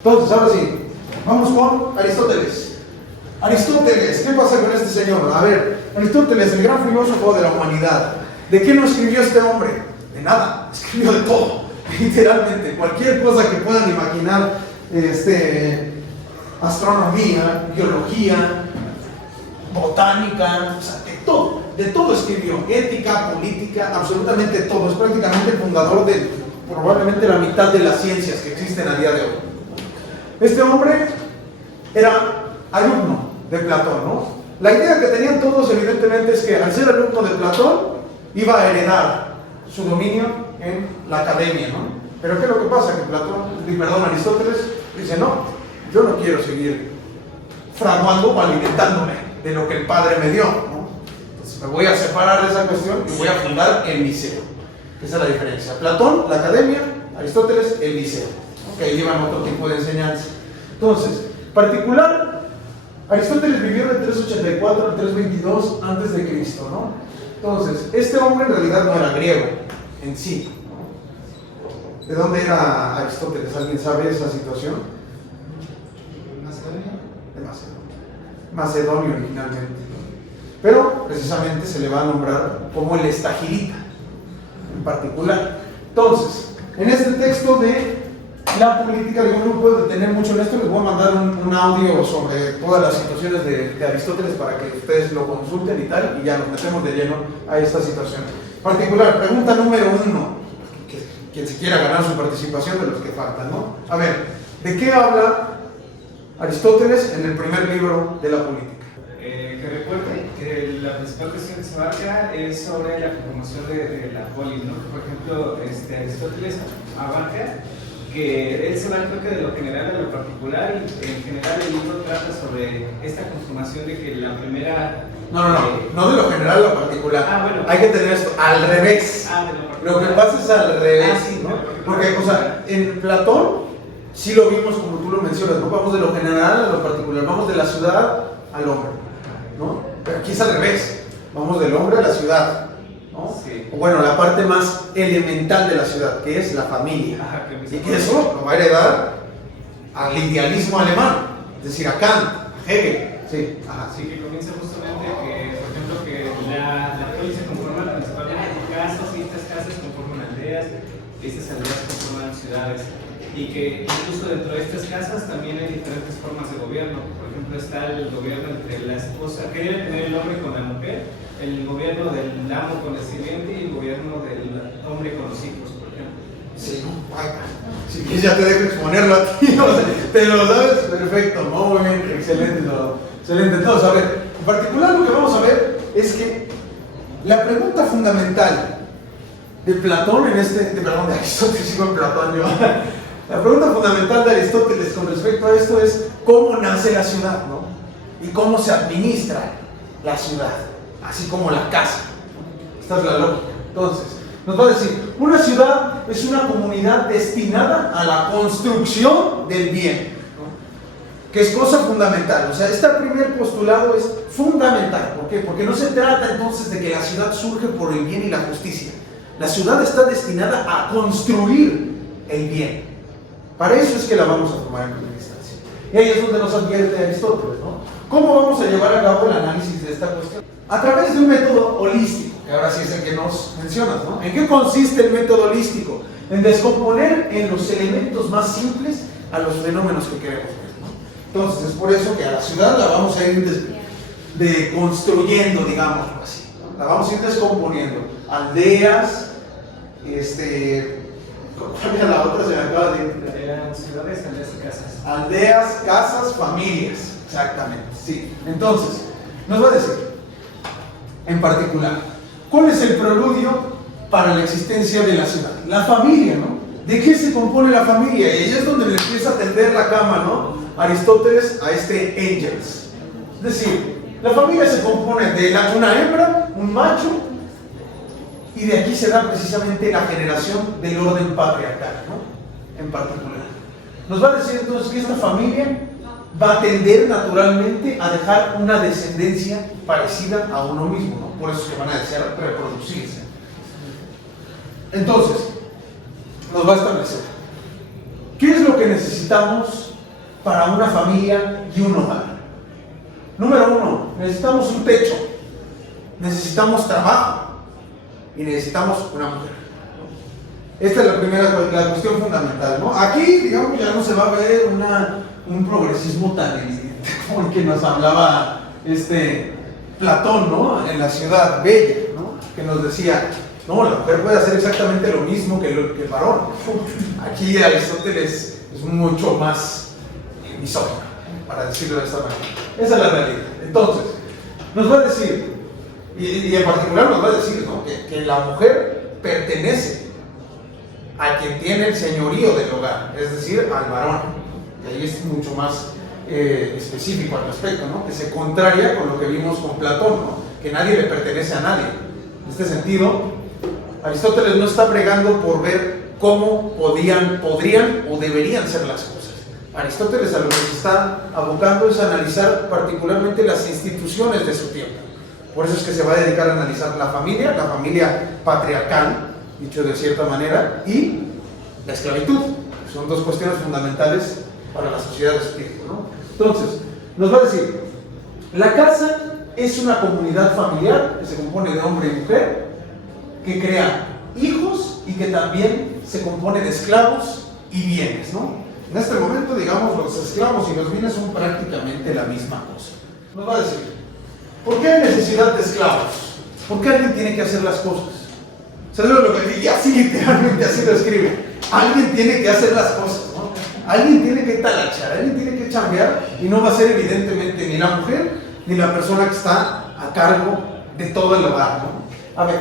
Entonces, ahora sí, vamos con Aristóteles. Aristóteles, ¿qué pasa con este señor? A ver, Aristóteles, el gran filósofo de la humanidad. ¿De qué no escribió este hombre? De nada, escribió de todo, literalmente, cualquier cosa que puedan imaginar, astronomía, biología, botánica, o sea, de todo escribió, ética, política, absolutamente todo. Es prácticamente el fundador de probablemente la mitad de las ciencias que existen a día de hoy. Este hombre era alumno de Platón, ¿no? La idea que tenían todos, evidentemente, es que al ser alumno de Platón, iba a heredar su dominio en la academia, ¿no? Pero ¿qué es lo que pasa? Que Aristóteles dice, no, yo no quiero seguir fraguando o alimentándome de lo que el padre me dio, ¿no? Entonces me voy a separar de esa cuestión y voy a fundar el liceo. Esa es la diferencia. Platón, la academia; Aristóteles, el liceo. Que llevan otro tipo de enseñanza. Entonces, particular, Aristóteles vivió de 384 al 322 antes de Cristo, ¿no? Entonces, este hombre en realidad no era griego en sí, ¿no? ¿De dónde era Aristóteles? ¿Alguien sabe esa situación? De Macedonia. Macedonio originalmente. Pero precisamente se le va a nombrar como el estagirita en particular. Entonces, en este texto de la política, digo, no me puedo detener mucho en esto, les voy a mandar un audio sobre todas las situaciones de Aristóteles para que ustedes lo consulten y tal, y ya nos metemos de lleno a esta situación. Particular, pregunta número 1, quien se quiera ganar su participación de los que faltan, ¿no? A ver, ¿de qué habla Aristóteles en el primer libro de la política? Que recuerden que la principal cuestión que se abarca es sobre la conformación de la polis, ¿no? Por ejemplo, Aristóteles abarca que él se va, creo que de lo general a lo particular, y en general el libro trata sobre esta conformación de que la primera... No de lo general a lo particular. Bueno. Hay que tener esto al revés. Lo que pasa es al revés, sí, ¿no? Porque, o sea, en Platón sí lo vimos como tú lo mencionas, ¿no? Vamos de lo general a lo particular, vamos de la ciudad al hombre, ¿no? Pero aquí es al revés, vamos del hombre a la ciudad, ¿no? Sí. O bueno, la parte más elemental de la ciudad, que es la familia. Ajá, y que eso lo va a heredar al idealismo alemán, es decir, a Kant, a Hegel. Sí, ajá. Sí, que comienza justamente que, por ejemplo, que la polis se conforma principalmente por casas, y estas casas conforman aldeas, y estas aldeas conforman ciudades, y que incluso dentro de estas casas también hay diferentes formas de gobierno. Por ejemplo, está el gobierno entre la esposa, que debe tener el hombre con la mujer, el gobierno del amo con el sirviente y el gobierno del hombre con los hijos, por ejemplo. Sí, si quieres ya te dejo exponerlo a ti, o sea, te lo sabes perfecto, ¿no? Muy bien, excelente, excelente. Entonces, a ver, en particular lo que vamos a ver es que la pregunta fundamental de Platón de Aristóteles, sigo en Platón yo. La pregunta fundamental de Aristóteles con respecto a esto es cómo nace la ciudad, ¿no? Y cómo se administra la ciudad, así como la casa. Esta es la lógica. Entonces, nos va a decir, una ciudad es una comunidad destinada a la construcción del bien, ¿no? Que es cosa fundamental. O sea, este primer postulado es fundamental. ¿Por qué? Porque no se trata entonces de que la ciudad surge por el bien y la justicia. La ciudad está destinada a construir el bien. Para eso es que la vamos a tomar en primera instancia. Y ahí es donde nos advierte Aristóteles, ¿no? ¿Cómo vamos a llevar a cabo el análisis de esta cuestión? A través de un método holístico, que ahora sí es el que nos mencionas, ¿no? ¿En qué consiste el método holístico? En descomponer en los elementos más simples a los fenómenos que queremos ver, ¿no? Entonces, es por eso que a la ciudad la vamos a ir construyendo, digámoslo así, ¿no? La vamos a ir descomponiendo. Aldeas, ¿cuál era la otra? Se me acaba de ir. Eran ciudades, aldeas y casas. Aldeas, casas, familias. Exactamente, sí. Entonces, nos va a decir, en particular, ¿cuál es el preludio para la existencia de la ciudad? La familia, ¿no? ¿De qué se compone la familia? Y ahí es donde le empieza a tender la cama, ¿no? Aristóteles a Engels. Es decir, la familia se compone de una hembra, un macho, y de aquí se da precisamente la generación del orden patriarcal, ¿no? En particular. Nos va a decir entonces que esta familia va a tender naturalmente a dejar una descendencia parecida a uno mismo, ¿no? Por eso es que van a desear reproducirse. Entonces, nos va a establecer ¿qué es lo que necesitamos para una familia y un hogar. Número uno, necesitamos un techo, necesitamos trabajo y necesitamos una mujer. Esta es la primera, la cuestión fundamental, ¿no? Aquí, digamos, ya no se va a ver un progresismo tan evidente como el que nos hablaba Platón, ¿no? En la ciudad bella, ¿no? Que nos decía, no, la mujer puede hacer exactamente lo mismo que el varón. Aquí Aristóteles es mucho más misógino, para decirlo de esta manera. Esa es la realidad. Entonces, nos va a decir, y en particular nos va a decir, ¿no? que la mujer pertenece a quien tiene el señorío del hogar, es decir, al varón. Y ahí es mucho más específico al respecto, ¿no? Que se contraria con lo que vimos con Platón, ¿no? Que nadie le pertenece a nadie. En este sentido, Aristóteles no está pregando por ver cómo podrían o deberían ser las cosas. Aristóteles a lo que se está abocando es a analizar particularmente las instituciones de su tiempo. Por eso es que se va a dedicar a analizar la familia patriarcal, dicho de cierta manera, y la esclavitud. Son dos cuestiones fundamentales para la sociedad de su tiempo, ¿no? Entonces, nos va a decir, la casa es una comunidad familiar que se compone de hombre y mujer, que crea hijos y que también se compone de esclavos y bienes, ¿no? En este momento, digamos, los esclavos y los bienes son prácticamente la misma cosa. Nos va a decir, ¿por qué hay necesidad de esclavos? ¿Por qué alguien tiene que hacer las cosas? ¿Sabes lo que dice? Así literalmente así lo escribe. Alguien tiene que hacer las cosas, ¿no? Alguien tiene que talachar, alguien tiene que chambear, y no va a ser evidentemente ni la mujer ni la persona que está a cargo de todo el hogar, ¿no? A ver,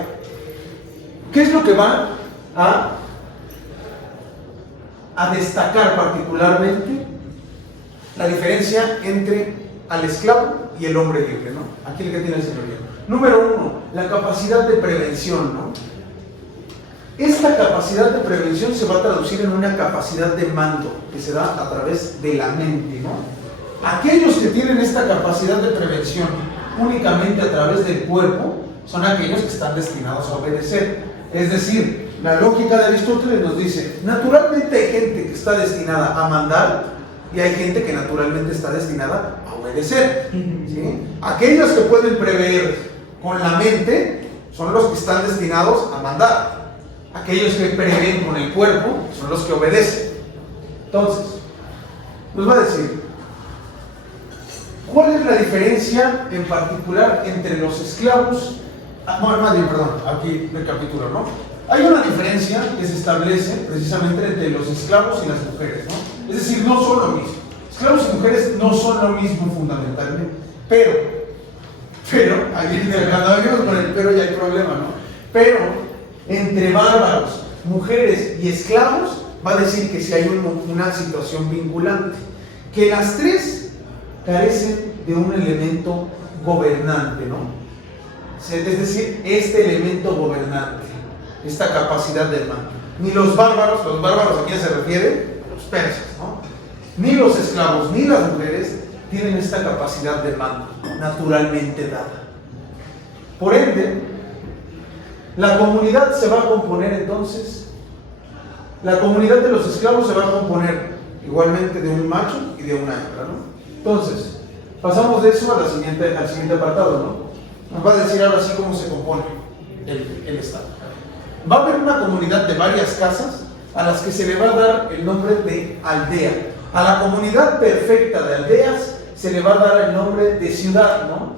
¿qué es lo que va a destacar particularmente la diferencia entre al esclavo y el hombre libre, ¿no? Aquí el que tiene el señorío. Número uno, la capacidad de prevención, ¿no? Esta capacidad de prevención se va a traducir en una capacidad de mando que se da a través de la mente, ¿no? Aquellos que tienen esta capacidad de prevención únicamente a través del cuerpo son aquellos que están destinados a obedecer. Es decir, la lógica de Aristóteles nos dice, naturalmente hay gente que está destinada a mandar y hay gente que naturalmente está destinada a obedecer, ¿sí? Aquellos que pueden prever con la mente son los que están destinados a mandar. Aquellos que prevén con el cuerpo son los que obedecen. Entonces, nos va a decir, ¿cuál es la diferencia en particular entre los esclavos? Aquí recapitulo, ¿no? Hay una diferencia que se establece precisamente entre los esclavos y las mujeres, ¿no? Es decir, no son lo mismo. Esclavos y mujeres no son lo mismo fundamentalmente. Pero, aquí cuando venimos con el pero ya hay problema, ¿no? Pero, entre bárbaros, mujeres y esclavos, va a decir que si hay una situación vinculante, que las tres carecen de un elemento gobernante, ¿no? Es decir, este elemento gobernante, esta capacidad del mando. Ni los bárbaros, ¿a quién se refiere? A los persas, ¿no? Ni los esclavos, ni las mujeres tienen esta capacidad de mando, naturalmente dada. Por ende, la comunidad se va a componer entonces, la comunidad de los esclavos se va a componer igualmente de un macho y de una hembra, ¿no? Entonces, pasamos de eso al siguiente apartado, ¿no? Nos va a decir ahora sí cómo se compone el Estado. Va a haber una comunidad de varias casas a las que se le va a dar el nombre de aldea. A la comunidad perfecta de aldeas se le va a dar el nombre de ciudad, ¿no?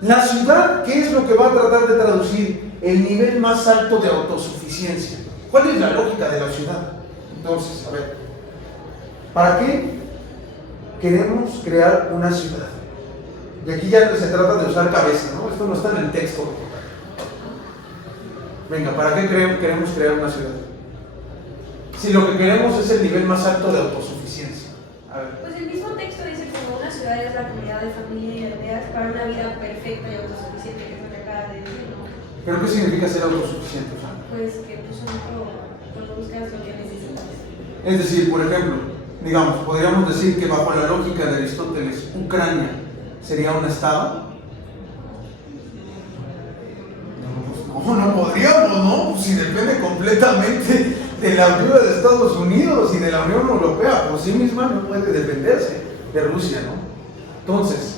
La ciudad, ¿qué es lo que va a tratar de traducir? El nivel más alto de autosuficiencia. ¿Cuál es la lógica de la ciudad? Entonces, a ver, ¿para qué queremos crear una ciudad? Y aquí ya se trata de usar cabeza, ¿no? Esto no está en el texto. Venga, ¿para qué queremos crear una ciudad? Si lo que queremos es el nivel más alto de autosuficiencia. A ver. Pues el mismo texto dice que una ciudad es la comunidad de familia y aldeas para una vida perfecta y autosuficiente, que es lo que acaba de decir, ¿no? ¿Pero qué significa ser autosuficiente? Pues que tú solo buscas lo que necesitas. Es decir, por ejemplo, digamos, podríamos decir que bajo la lógica de Aristóteles, Ucrania sería un estado. No podríamos, ¿no? Si depende completamente de la ayuda de Estados Unidos y de la Unión Europea. Por sí misma no puede defenderse de Rusia, ¿no? Entonces,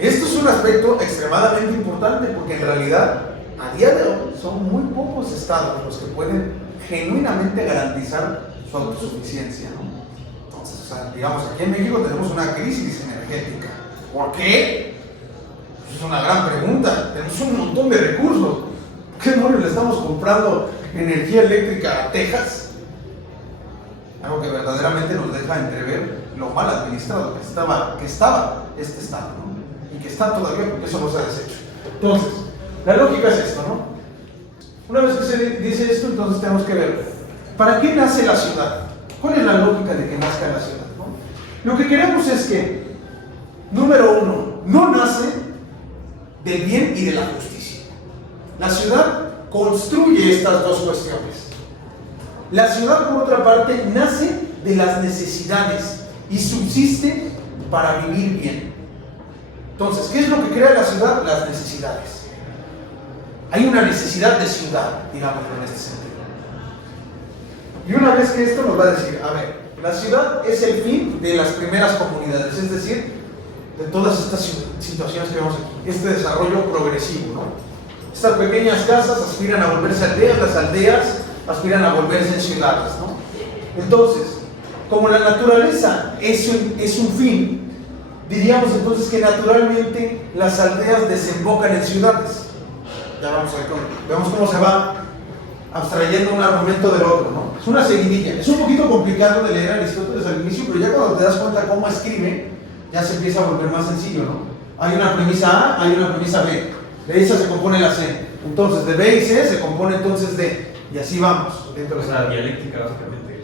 esto es un aspecto extremadamente importante porque en realidad, a día de hoy, son muy pocos estados los que pueden genuinamente garantizar su autosuficiencia, ¿no? Entonces, o sea, digamos, aquí en México tenemos una crisis energética. ¿Por qué? Pues es una gran pregunta. Tenemos un montón de recursos. ¿Qué demonios le estamos comprando energía eléctrica a Texas? Algo que verdaderamente nos deja entrever lo mal administrado que estaba este estado, ¿no? Y que está todavía, porque eso no se ha deshecho. Entonces, la lógica es esto, ¿no? Una vez que se dice esto, entonces tenemos que ver, ¿para qué nace la ciudad? ¿Cuál es la lógica de que nazca la ciudad, ¿no? Lo que queremos es que, número uno, no nace del bien y de la justicia. La ciudad construye estas dos cuestiones. La ciudad, por otra parte, nace de las necesidades y subsiste para vivir bien. Entonces, ¿qué es lo que crea la ciudad? Las necesidades. Hay una necesidad de ciudad, digámoslo en este sentido. Y una vez que esto nos va a decir, a ver, la ciudad es el fin de las primeras comunidades, es decir, de todas estas situaciones que vemos aquí, este desarrollo progresivo, ¿no? Estas pequeñas casas aspiran a volverse aldeas, las aldeas aspiran a volverse ciudades, ¿no? Entonces, como la naturaleza es un fin, diríamos entonces que naturalmente las aldeas desembocan en ciudades. Ya vamos a ver vemos cómo se va abstrayendo un argumento del otro, ¿no? Es una seguidilla. Es un poquito complicado de leer a Aristóteles al inicio, pero ya cuando te das cuenta cómo escribe, ya se empieza a volver más sencillo, ¿no? Hay una premisa A, hay una premisa B. De esa se compone la C. Entonces, de B y C se compone entonces D. Y así vamos. Dentro de la dialéctica, básicamente.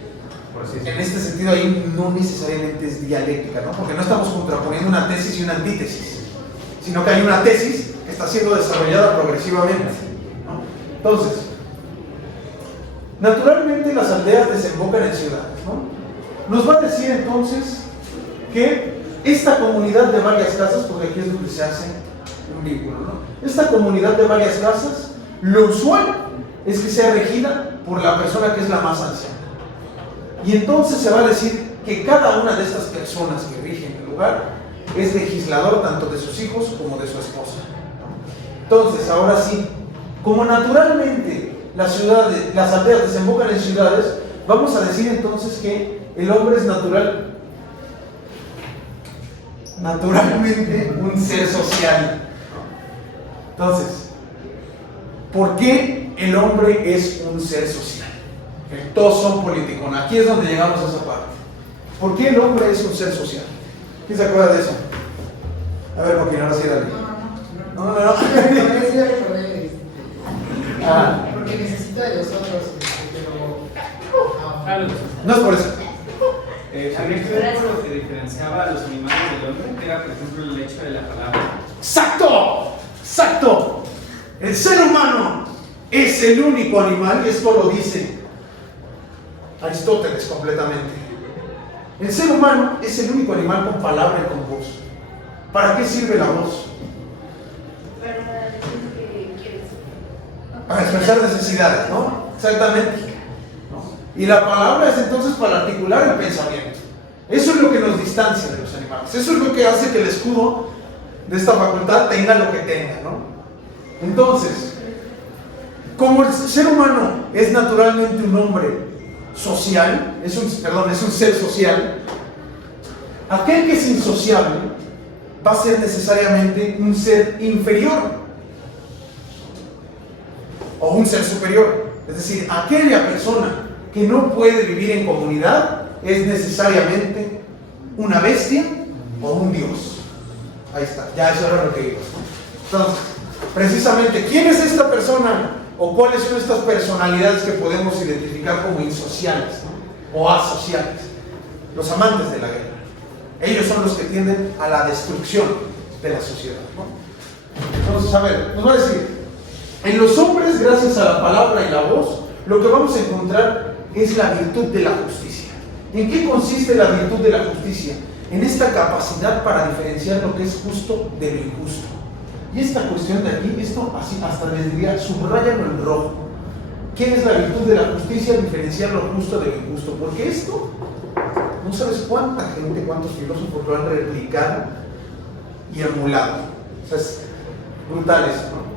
Por así decirlo. En este sentido, ahí no necesariamente es dialéctica, ¿no? Porque no estamos contraponiendo una tesis y una antítesis, sino que hay una tesis que está siendo desarrollada progresivamente, ¿no? Entonces, naturalmente las aldeas desembocan en ciudades, ¿no? Nos va a decir entonces que esta comunidad de varias casas, porque aquí es donde se hace un vínculo, ¿no? Esta comunidad de varias casas, lo usual es que sea regida por la persona que es la más anciana. Y entonces se va a decir que cada una de estas personas que rigen el lugar es legislador tanto de sus hijos como de su esposa. Entonces, ahora sí, como naturalmente las aldeas desembocan en ciudades, vamos a decir entonces que el hombre es naturalmente un ser social. Entonces, ¿por qué el hombre es un ser social? Todos son políticos. Aquí es donde llegamos a esa parte. ¿Por qué el hombre es un ser social? ¿Quién se acuerda de eso? A ver, Joaquín, ahora sí, dale. No. Porque necesito de los otros, No es por eso. Habría que ver por lo que diferenciaba a los animales del hombre, que era, por ejemplo, el hecho de la palabra. ¡Exacto! El ser humano es el único animal, y esto lo dice Aristóteles completamente. El ser humano es el único animal con palabra y con voz. ¿Para qué sirve la voz? Para decir lo que quieres. Para expresar necesidades, ¿no? Exactamente. ¿No? Y la palabra es entonces para articular el pensamiento. Eso es lo que nos distancia de los animales. Eso es lo que hace que el escudo de esta facultad tenga lo que tenga, ¿no? Entonces, como el ser humano es naturalmente un hombre social, es un ser social, aquel que es insociable va a ser necesariamente un ser inferior o un ser superior. Es decir, aquella persona que no puede vivir en comunidad es necesariamente una bestia o un dios. Ahí está, ya eso era lo que digo. Entonces, precisamente, ¿quién es esta persona? ¿O cuáles son estas personalidades que podemos identificar como insociales, ¿no? O asociales? Los amantes de la guerra. Ellos son los que tienden a la destrucción de la sociedad, ¿no? Entonces, a ver, nos va a decir, en los hombres, gracias a la palabra y la voz, lo que vamos a encontrar es la virtud de la justicia. ¿En qué consiste la virtud de la justicia? En esta capacidad para diferenciar lo que es justo de lo injusto. Y esta cuestión de aquí, esto así hasta les diría, subrayanlo en rojo. ¿qué es la virtud de la justicia? Diferenciar lo justo de lo injusto. Porque esto, no sabes cuánta gente, cuántos filósofos lo han replicado y emulado. O sea, es brutal eso, ¿no?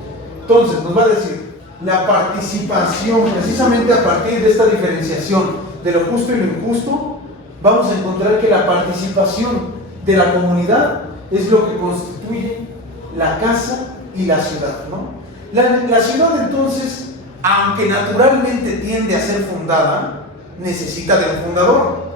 Entonces, nos va a decir, la participación, precisamente a partir de esta diferenciación de lo justo y lo injusto, vamos a encontrar que la participación de la comunidad es lo que constituye la casa y la ciudad, ¿no? La ciudad entonces, aunque naturalmente tiende a ser fundada, necesita de un fundador.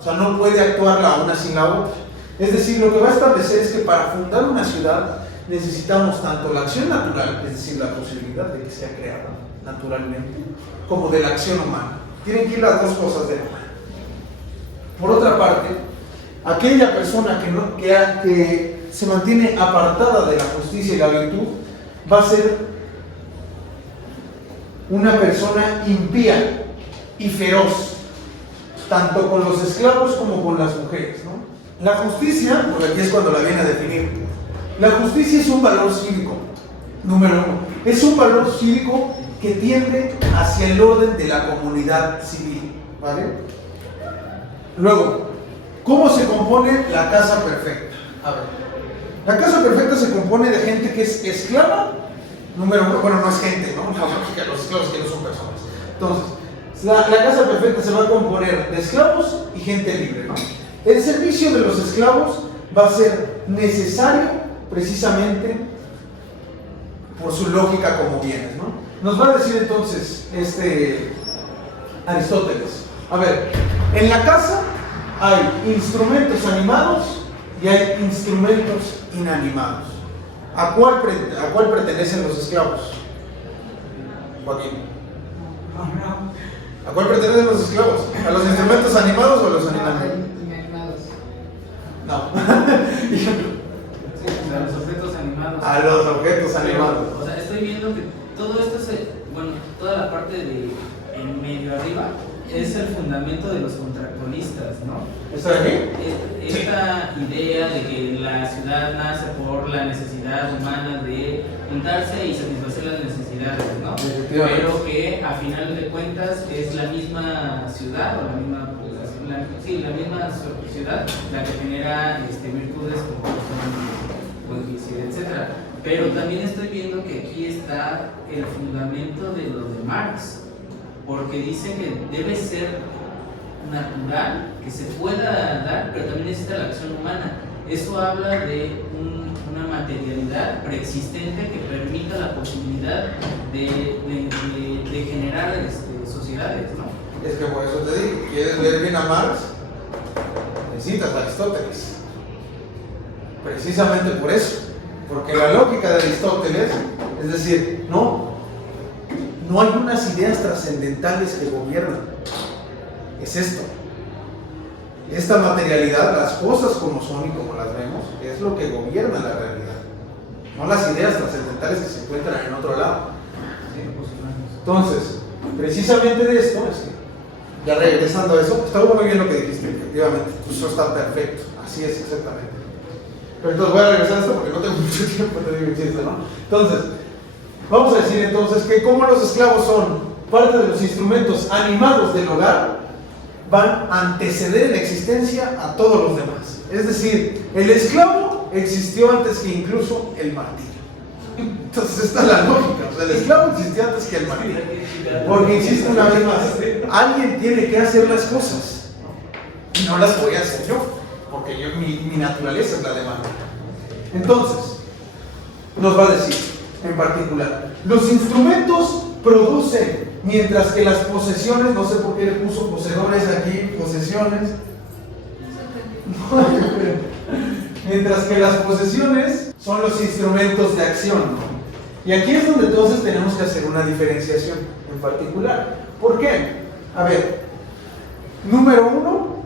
O sea, no puede actuar la una sin la otra. Es decir, lo que va a establecer es que para fundar una ciudad necesitamos tanto la acción natural, es decir, la posibilidad de que sea creada naturalmente, como de la acción humana. Tienen que ir las dos cosas de la mano. Por otra parte, aquella persona que se mantiene apartada de la justicia y la virtud va a ser una persona impía y feroz, tanto con los esclavos como con las mujeres, ¿no? La justicia, porque aquí es cuando la viene a definir, la justicia es un valor cívico, número uno, es un valor cívico que tiende hacia el orden de la comunidad civil, ¿vale? Luego, ¿cómo se compone la casa perfecta? A ver, la casa perfecta se compone de gente que es esclava, número uno, bueno, no es gente, ¿no? Los esclavos que no son personas. Entonces, la casa perfecta se va a componer de esclavos y gente libre, ¿no? El servicio de los esclavos va a ser necesario precisamente por su lógica como bienes, ¿no? Nos va a decir entonces Aristóteles, a ver, en la casa hay instrumentos animados y hay instrumentos inanimados. ¿A cuál pertenecen los esclavos? Joaquín. ¿A cuál pertenecen los esclavos? ¿A los instrumentos animados o a los inanimados? No. Sí, a los objetos animados. A los objetos animados. O sea, estoy viendo que todo esto toda la parte de en medio arriba es el fundamento de los contractualistas, ¿no? ¿Está aquí? Esta idea de que la ciudad nace por la necesidad humana de juntarse y satisfacer las necesidades, ¿no? Pero que a final de cuentas es la misma ciudad o la misma población, la misma ciudad la que genera virtudes como son etc. Pero también estoy viendo que aquí está el fundamento de lo de Marx, porque dice que debe ser natural, que se pueda dar, pero también necesita la acción humana. Eso habla de una materialidad preexistente que permita la posibilidad de generar sociedades, ¿no? Es que por eso te digo, ¿quieres leer bien a Marx? Necesitas a Aristóteles. Precisamente por eso. Porque la lógica de Aristóteles, es decir, no hay unas ideas trascendentales que gobiernan. Es esto. Esta materialidad, las cosas como son y como las vemos, es lo que gobierna la realidad. No las ideas trascendentales que se encuentran en otro lado. ¿Sí? Entonces, precisamente de esto, ya regresando a eso, está muy bien lo que dijiste, efectivamente. Eso está perfecto. Así es, exactamente. Pero entonces voy a regresar a esto porque no tengo mucho tiempo, te digo el chiste, ¿no? Entonces, vamos a decir entonces que como los esclavos son parte de los instrumentos animados del hogar, van a anteceder en existencia a todos los demás. Es decir, el esclavo existió antes que incluso el martillo. Entonces esta es la lógica, o sea, el esclavo existió antes que el martillo. Porque insisto una vez más, alguien tiene que hacer las cosas y no las voy a hacer yo, porque mi naturaleza es la de mano. Entonces, nos va a decir en particular, los instrumentos producen, mientras que las posesiones, no sé por qué le puso poseedores aquí, posesiones, mientras que las posesiones son los instrumentos de acción, ¿no? Y aquí es donde entonces tenemos que hacer una diferenciación en particular. ¿Por qué? A ver, número uno,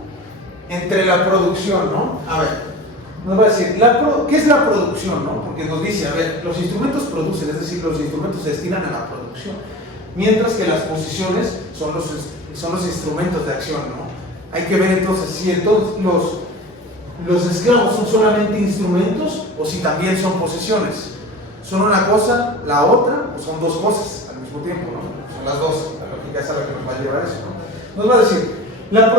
entre la producción, ¿no? A ver, nos va a decir, ¿qué es la producción, no? Porque nos dice, a ver, los instrumentos producen, es decir, los instrumentos se destinan a la producción, mientras que las posiciones son los instrumentos de acción, ¿no? Hay que ver entonces si entonces los esclavos son solamente instrumentos o si también son posesiones. ¿Son una cosa, la otra, o son dos cosas al mismo tiempo, ¿no? Son las dos. La lógica es a la que nos va a llevar eso, ¿no? Nos va a decir, la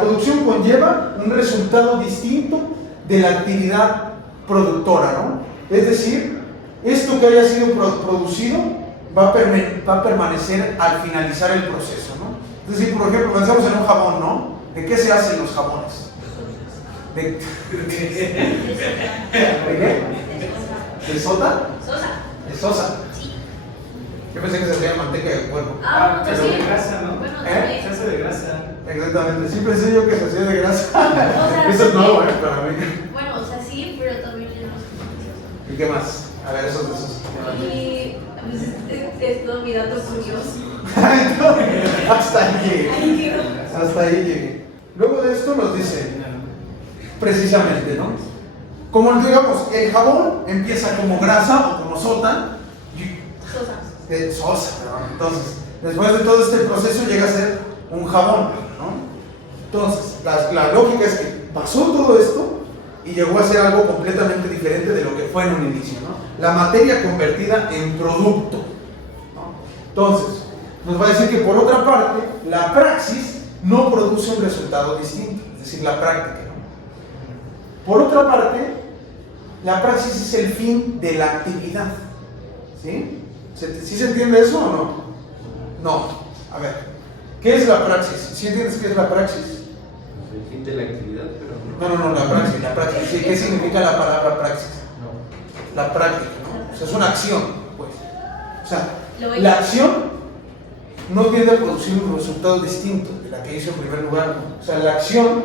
producción conlleva un resultado distinto de la actividad productora, ¿no? Es decir, esto que haya sido producido va a permanecer al finalizar el proceso, ¿no? Es decir, por ejemplo, pensamos en un jabón, ¿no? ¿De qué se hacen los jabones? ¿De qué? ¿De sota? Sosa. ¿De sosa? Sí. Yo pensé que se hacía de manteca de puerco. Ah, pero sí. de grasa, ¿no? Bueno, ¿Eh? también. Se hace de grasa. Exactamente, sí pensé yo que se hacía de grasa. O sea, Eso es sí. nuevo, para mí. Bueno, o sea, sí, pero también tiene los beneficios. ¿Y qué más? A ver, esos de esos. Y pues es todo mi dato curioso. Hasta ahí llegué. Ahí quedó. Hasta ahí llegué. Luego de esto nos dice, precisamente, ¿no? Como digamos, el jabón empieza como grasa o como sota, Sosa. sosa, ¿no? Entonces, después de todo este proceso llega a ser un jabón, ¿no? Entonces, la lógica es que pasó todo esto y llegó a ser algo completamente diferente de lo que fue en un inicio, ¿no? La materia convertida en producto, ¿no? Entonces, nos va a decir que por otra parte, la praxis no produce un resultado distinto, es decir, la práctica, ¿no? Por otra parte, la praxis es el fin de la actividad, ¿sí? ¿Sí se entiende eso o no? No. A ver, ¿qué es la praxis? ¿Sí entiendes qué es la praxis? El fin de la actividad, pero No, la praxis. Sí, ¿qué significa la palabra praxis? La práctica, ¿no? O sea, es una acción, pues. O sea, la acción no tiende a producir un resultado distinto de la que hizo en primer lugar, ¿no? O sea, la acción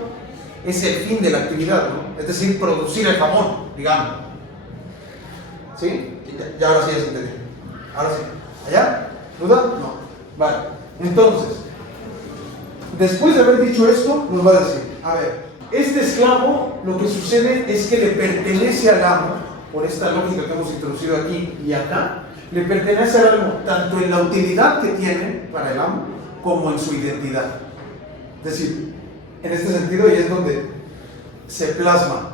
es el fin de la actividad, ¿no? Es decir, producir el jabón, digamos. ¿Sí? Ya ahora sí ya se entendió. Ahora sí. ¿Allá? ¿Duda? No. Vale. Entonces, después de haber dicho esto, nos va a decir, a ver, este esclavo lo que sucede es que le pertenece al amo, por esta lógica que hemos introducido aquí y acá, le pertenece al amo tanto en la utilidad que tiene para el amo como en su identidad. Es decir, en este sentido, y es donde se plasma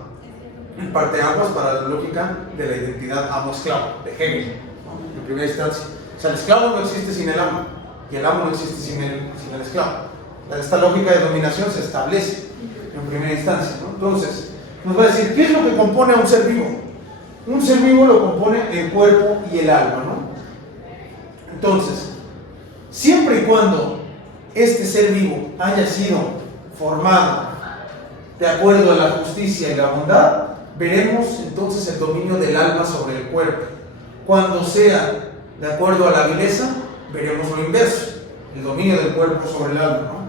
en parteaguas para la lógica de la identidad amo-esclavo, de Hegel, ¿no? En primera instancia. O sea, el esclavo no existe sin el amo, y el amo no existe sin el esclavo. Esta lógica de dominación se establece en primera instancia, ¿no? Entonces, nos va a decir, ¿qué es lo que compone a un ser vivo? Un ser vivo lo compone el cuerpo y el alma, ¿no? Entonces, siempre y cuando este ser vivo haya sido formado de acuerdo a la justicia y la bondad, veremos entonces el dominio del alma sobre el cuerpo. Cuando sea de acuerdo a la vileza, veremos lo inverso, el dominio del cuerpo sobre el alma, ¿no?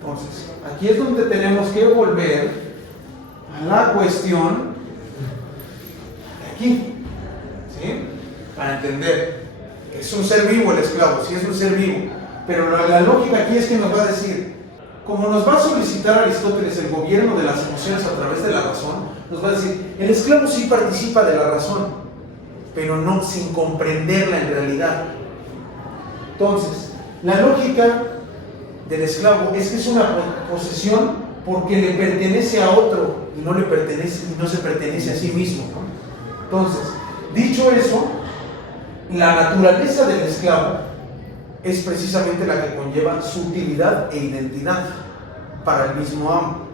Entonces, aquí es donde tenemos que volver a la cuestión de aquí, ¿sí? Para entender que es un ser vivo el esclavo, sí es un ser vivo, pero la lógica aquí es que nos va a decir, como nos va a solicitar Aristóteles el gobierno de las emociones a través de la razón, nos va a decir, el esclavo sí participa de la razón, pero no sin comprenderla en realidad. Entonces, la lógica del esclavo es que es una posesión porque le pertenece a otro y no le pertenece y no se pertenece a sí mismo, ¿no? Entonces, dicho eso, la naturaleza del esclavo es precisamente la que conlleva su utilidad e identidad para el mismo amo.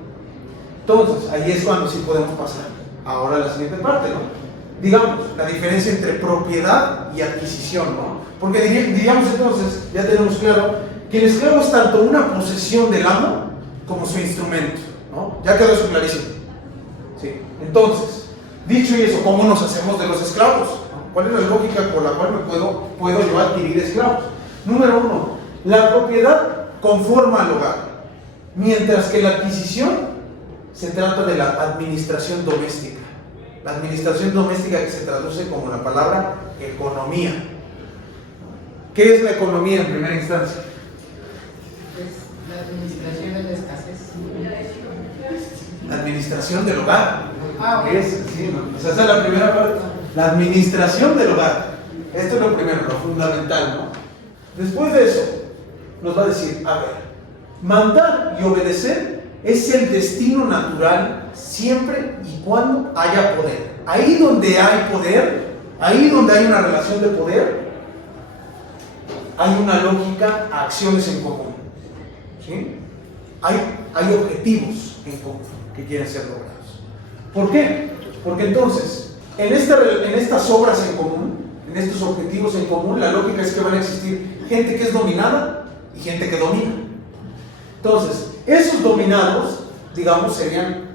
Entonces, ahí es cuando sí podemos pasar ahora a la siguiente parte, ¿no? Digamos, la diferencia entre propiedad y adquisición, ¿no? Porque diríamos entonces, ya tenemos claro, que el esclavo es tanto una posesión del amo como su instrumento, ¿no? Ya quedó eso clarísimo. Sí. Entonces, dicho y eso, ¿cómo nos hacemos de los esclavos? ¿No? ¿Cuál es la lógica por la cual puedo yo adquirir esclavos? Número uno, la propiedad conforma al hogar, mientras que la adquisición se trata de la administración doméstica. La administración doméstica que se traduce como la palabra economía. ¿Qué es la economía en primera instancia? Es la administración de la escasez. La administración del hogar. Ah, ok. Sí, ¿no? O sea, esa es la primera parte. La administración del hogar. Esto es lo primero, lo fundamental, ¿no? Después de eso, nos va a decir, a ver, mandar y obedecer es el destino natural siempre y cuando haya poder. Ahí donde hay poder, ahí donde hay una relación de poder, hay una lógica a acciones en común. ¿Sí? Hay objetivos en común que quieren ser logrados. ¿Por qué? Porque entonces, en estas obras en común, en estos objetivos en común, la lógica es que van a existir gente que es dominada y gente que domina. Entonces, esos dominados, digamos, serían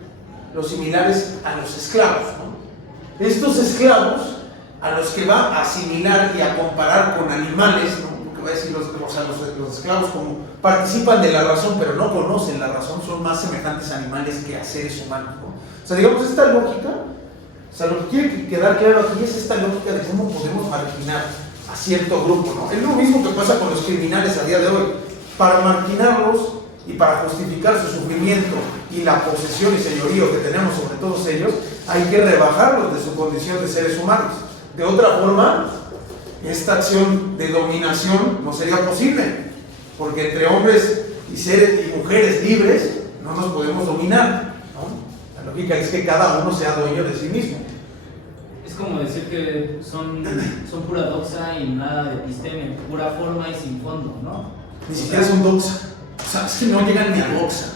los similares a los esclavos, ¿no? Estos esclavos a los que va a asimilar y a comparar con animales, ¿no? Porque va a decir los esclavos como participan de la razón, pero no conocen la razón, son más semejantes a animales que a seres humanos, ¿no? O sea, digamos, esta lógica, o sea, lo que quiere quedar claro aquí es esta lógica de cómo podemos marginar a cierto grupo, ¿no? Es lo mismo que pasa con los criminales a día de hoy. Para marginarlos y para justificar su sufrimiento y la posesión y señorío que tenemos sobre todos ellos, hay que rebajarlos de su condición de seres humanos. De otra forma, esta acción de dominación no sería posible, porque entre hombres y mujeres libres no nos podemos dominar, ¿no? La lógica es que cada uno sea dueño de sí mismo. Es como decir que son pura doxa y nada de episteme, pura forma y sin fondo, ¿no? Ni siquiera son doxa. O sea, es que no llegan ni a doxa.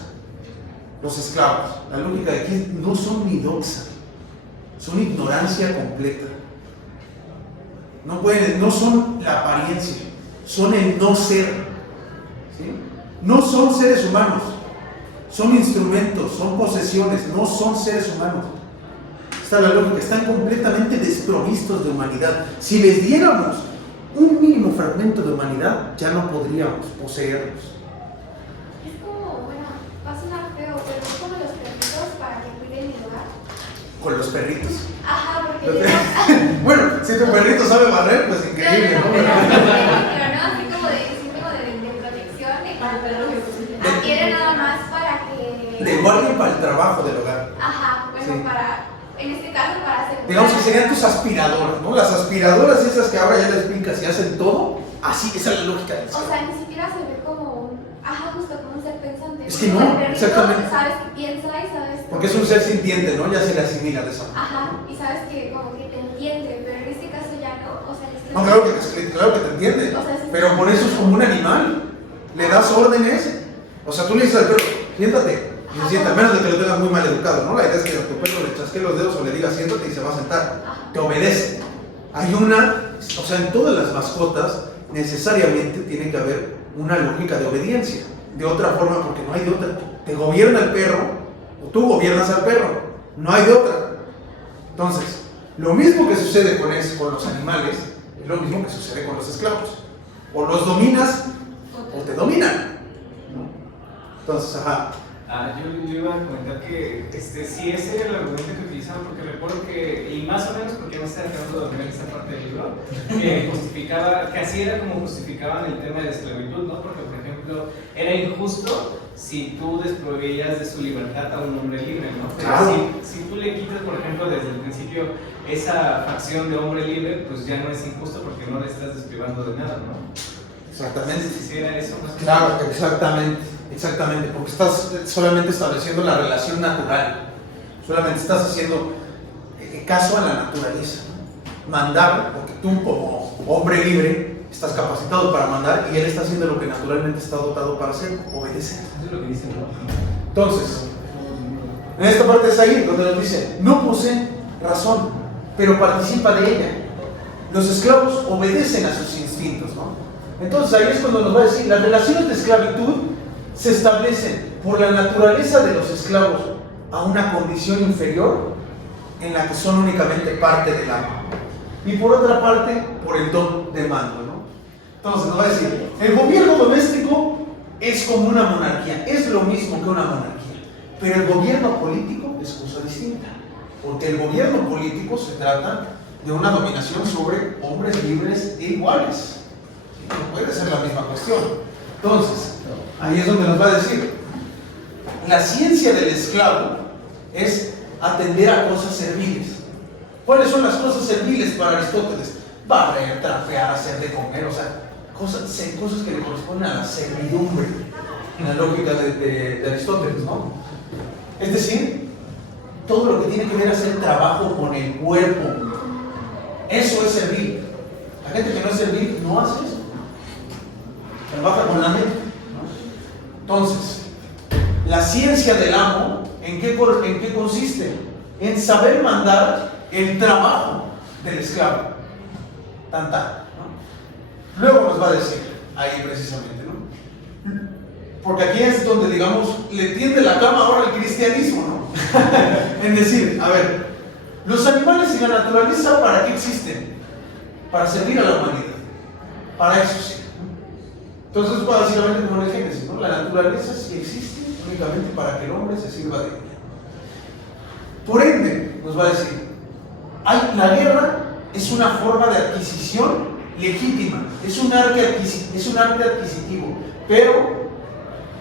Los esclavos, la lógica de aquí no son ni doxa, son ignorancia completa. No son la apariencia, son el no ser. ¿Sí? No son seres humanos, son instrumentos, son posesiones, no son seres humanos. Esta es la lógica, están completamente desprovistos de humanidad. Si les diéramos un mínimo fragmento de humanidad, ya no podríamos poseerlos. Es como, bueno, va a sonar feo, pero es como los perritos para que cuiden mi hogar. Con los perritos. Ajá, porque yo... Bueno, si tu perrito sabe barrer, pues increíble, ¿no? Pero no, así como de símbolo de protección, de que adquiere nada más para que... De guardia para el trabajo del hogar. Ajá, bueno, Sí. En este caso para hacer... Digamos que serían tus aspiradoras, ¿no? Las aspiradoras esas que ahora ya les picas y hacen todo, así, esa es la lógica del ser. O sea, ni siquiera se ve como un... Ajá, justo como un ser pensante. Es que no, El perrito, exactamente. Sabes que piensa y sabes... Porque es un ser sintiente, ¿no? Ya se le asimila de esa manera. Ajá, y sabes que como que te entiende, pero en este caso ya no, o sea... No, claro que te entiende, O sea, sí. pero por eso es como un animal. Le das órdenes, o sea, tú le dices al perro, siéntate, y se sienta, a menos de que lo tengas muy mal educado, ¿no? La idea es que a tu perro le chasque los dedos o le digas siéntate y se va a sentar. Te obedece. Hay o sea, en todas las mascotas necesariamente tiene que haber una lógica de obediencia. De otra forma, porque no hay de otra. Te gobierna el perro o tú gobiernas al perro. No hay de otra. Entonces, lo mismo que sucede con los animales es lo mismo que sucede con los esclavos. O los dominas o te dominan, ¿no? Entonces, ajá. Yo iba a comentar que sí, ese era el argumento que utilizaban, porque recuerdo que, y más o menos porque no estoy acabando de ver esa parte del libro, que así era como justificaban el tema de la esclavitud, ¿no? Porque, por ejemplo, era injusto si tú desproveías de su libertad a un hombre libre, ¿no? Pero claro. si tú le quitas, por ejemplo, desde el principio esa facción de hombre libre, pues ya no es injusto porque no le estás desprivando de nada, ¿no? Exactamente. Si era eso más que Claro, exactamente, porque estás solamente estableciendo la relación natural, solamente estás haciendo caso a la naturaleza, ¿no? Mandar, porque tú como hombre libre estás capacitado para mandar y él está haciendo lo que naturalmente está dotado para hacer, obedecer. Eso es lo que dicen, ¿no? Entonces, en esta parte es ahí donde nos dice, no posee razón, pero participa de ella. Los esclavos obedecen a sus instintos, ¿no? Entonces ahí es cuando nos va a decir, las relaciones de esclavitud se establecen por la naturaleza de los esclavos a una condición inferior en la que son únicamente parte del amo. Y por otra parte, por el don de mando, ¿no? Entonces nos va a decir, el gobierno doméstico es como una monarquía, es lo mismo que una monarquía, pero el gobierno político es cosa distinta, porque el gobierno político se trata de una dominación sobre hombres libres e iguales. No puede ser la misma cuestión. Entonces, ahí es donde nos va a decir, la ciencia del esclavo es atender a cosas serviles. ¿Cuáles son las cosas serviles para Aristóteles? Barrer, trapear, hacer de comer, o sea, cosas que le corresponden a la servidumbre, en la lógica de Aristóteles, ¿no? Es decir, todo lo que tiene que ver hacer trabajo con el cuerpo, eso es servil. La gente que no es servil no hace eso. trabaja con la mente, ¿no? Entonces, la ciencia del amo, ¿en qué consiste? En saber mandar el trabajo del esclavo. Tan, tan, ¿no? Luego nos va a decir, ahí precisamente, ¿no? Porque aquí es donde, digamos, le tiende la cama ahora al cristianismo, ¿no? En decir, a ver, los animales y la naturaleza, ¿para qué existen? Para servir a la humanidad. Para eso sí. Entonces, básicamente como en el Génesis, ¿no? La naturaleza sí existe únicamente para que el hombre se sirva de ella. Por ende, nos va a decir, la guerra es una forma de adquisición legítima, es un arte adquisitivo, pero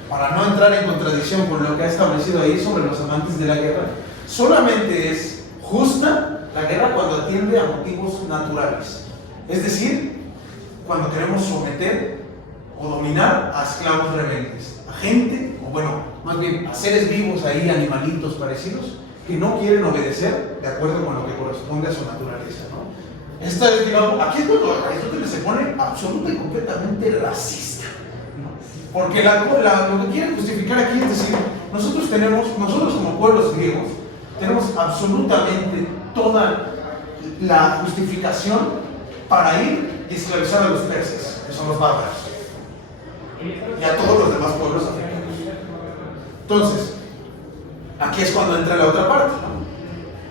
para no entrar en contradicción con lo que ha establecido ahí sobre los amantes de la guerra, solamente es justa la guerra cuando atiende a motivos naturales. Es decir, cuando queremos someter o dominar a esclavos rebeldes, a gente, o bueno, más bien a seres vivos ahí, animalitos parecidos, que no quieren obedecer de acuerdo con lo que corresponde a su naturaleza, ¿no? Esta es, digamos, aquí es cuando Aristóteles se pone absoluta y completamente racista, ¿no? Porque lo que quiere justificar aquí es decir, nosotros como pueblos griegos, tenemos absolutamente toda la justificación para ir y esclavizar a los persas, que son los bárbaros, y a todos los demás pueblos africanos. Entonces, aquí es cuando entra la otra parte, ¿no?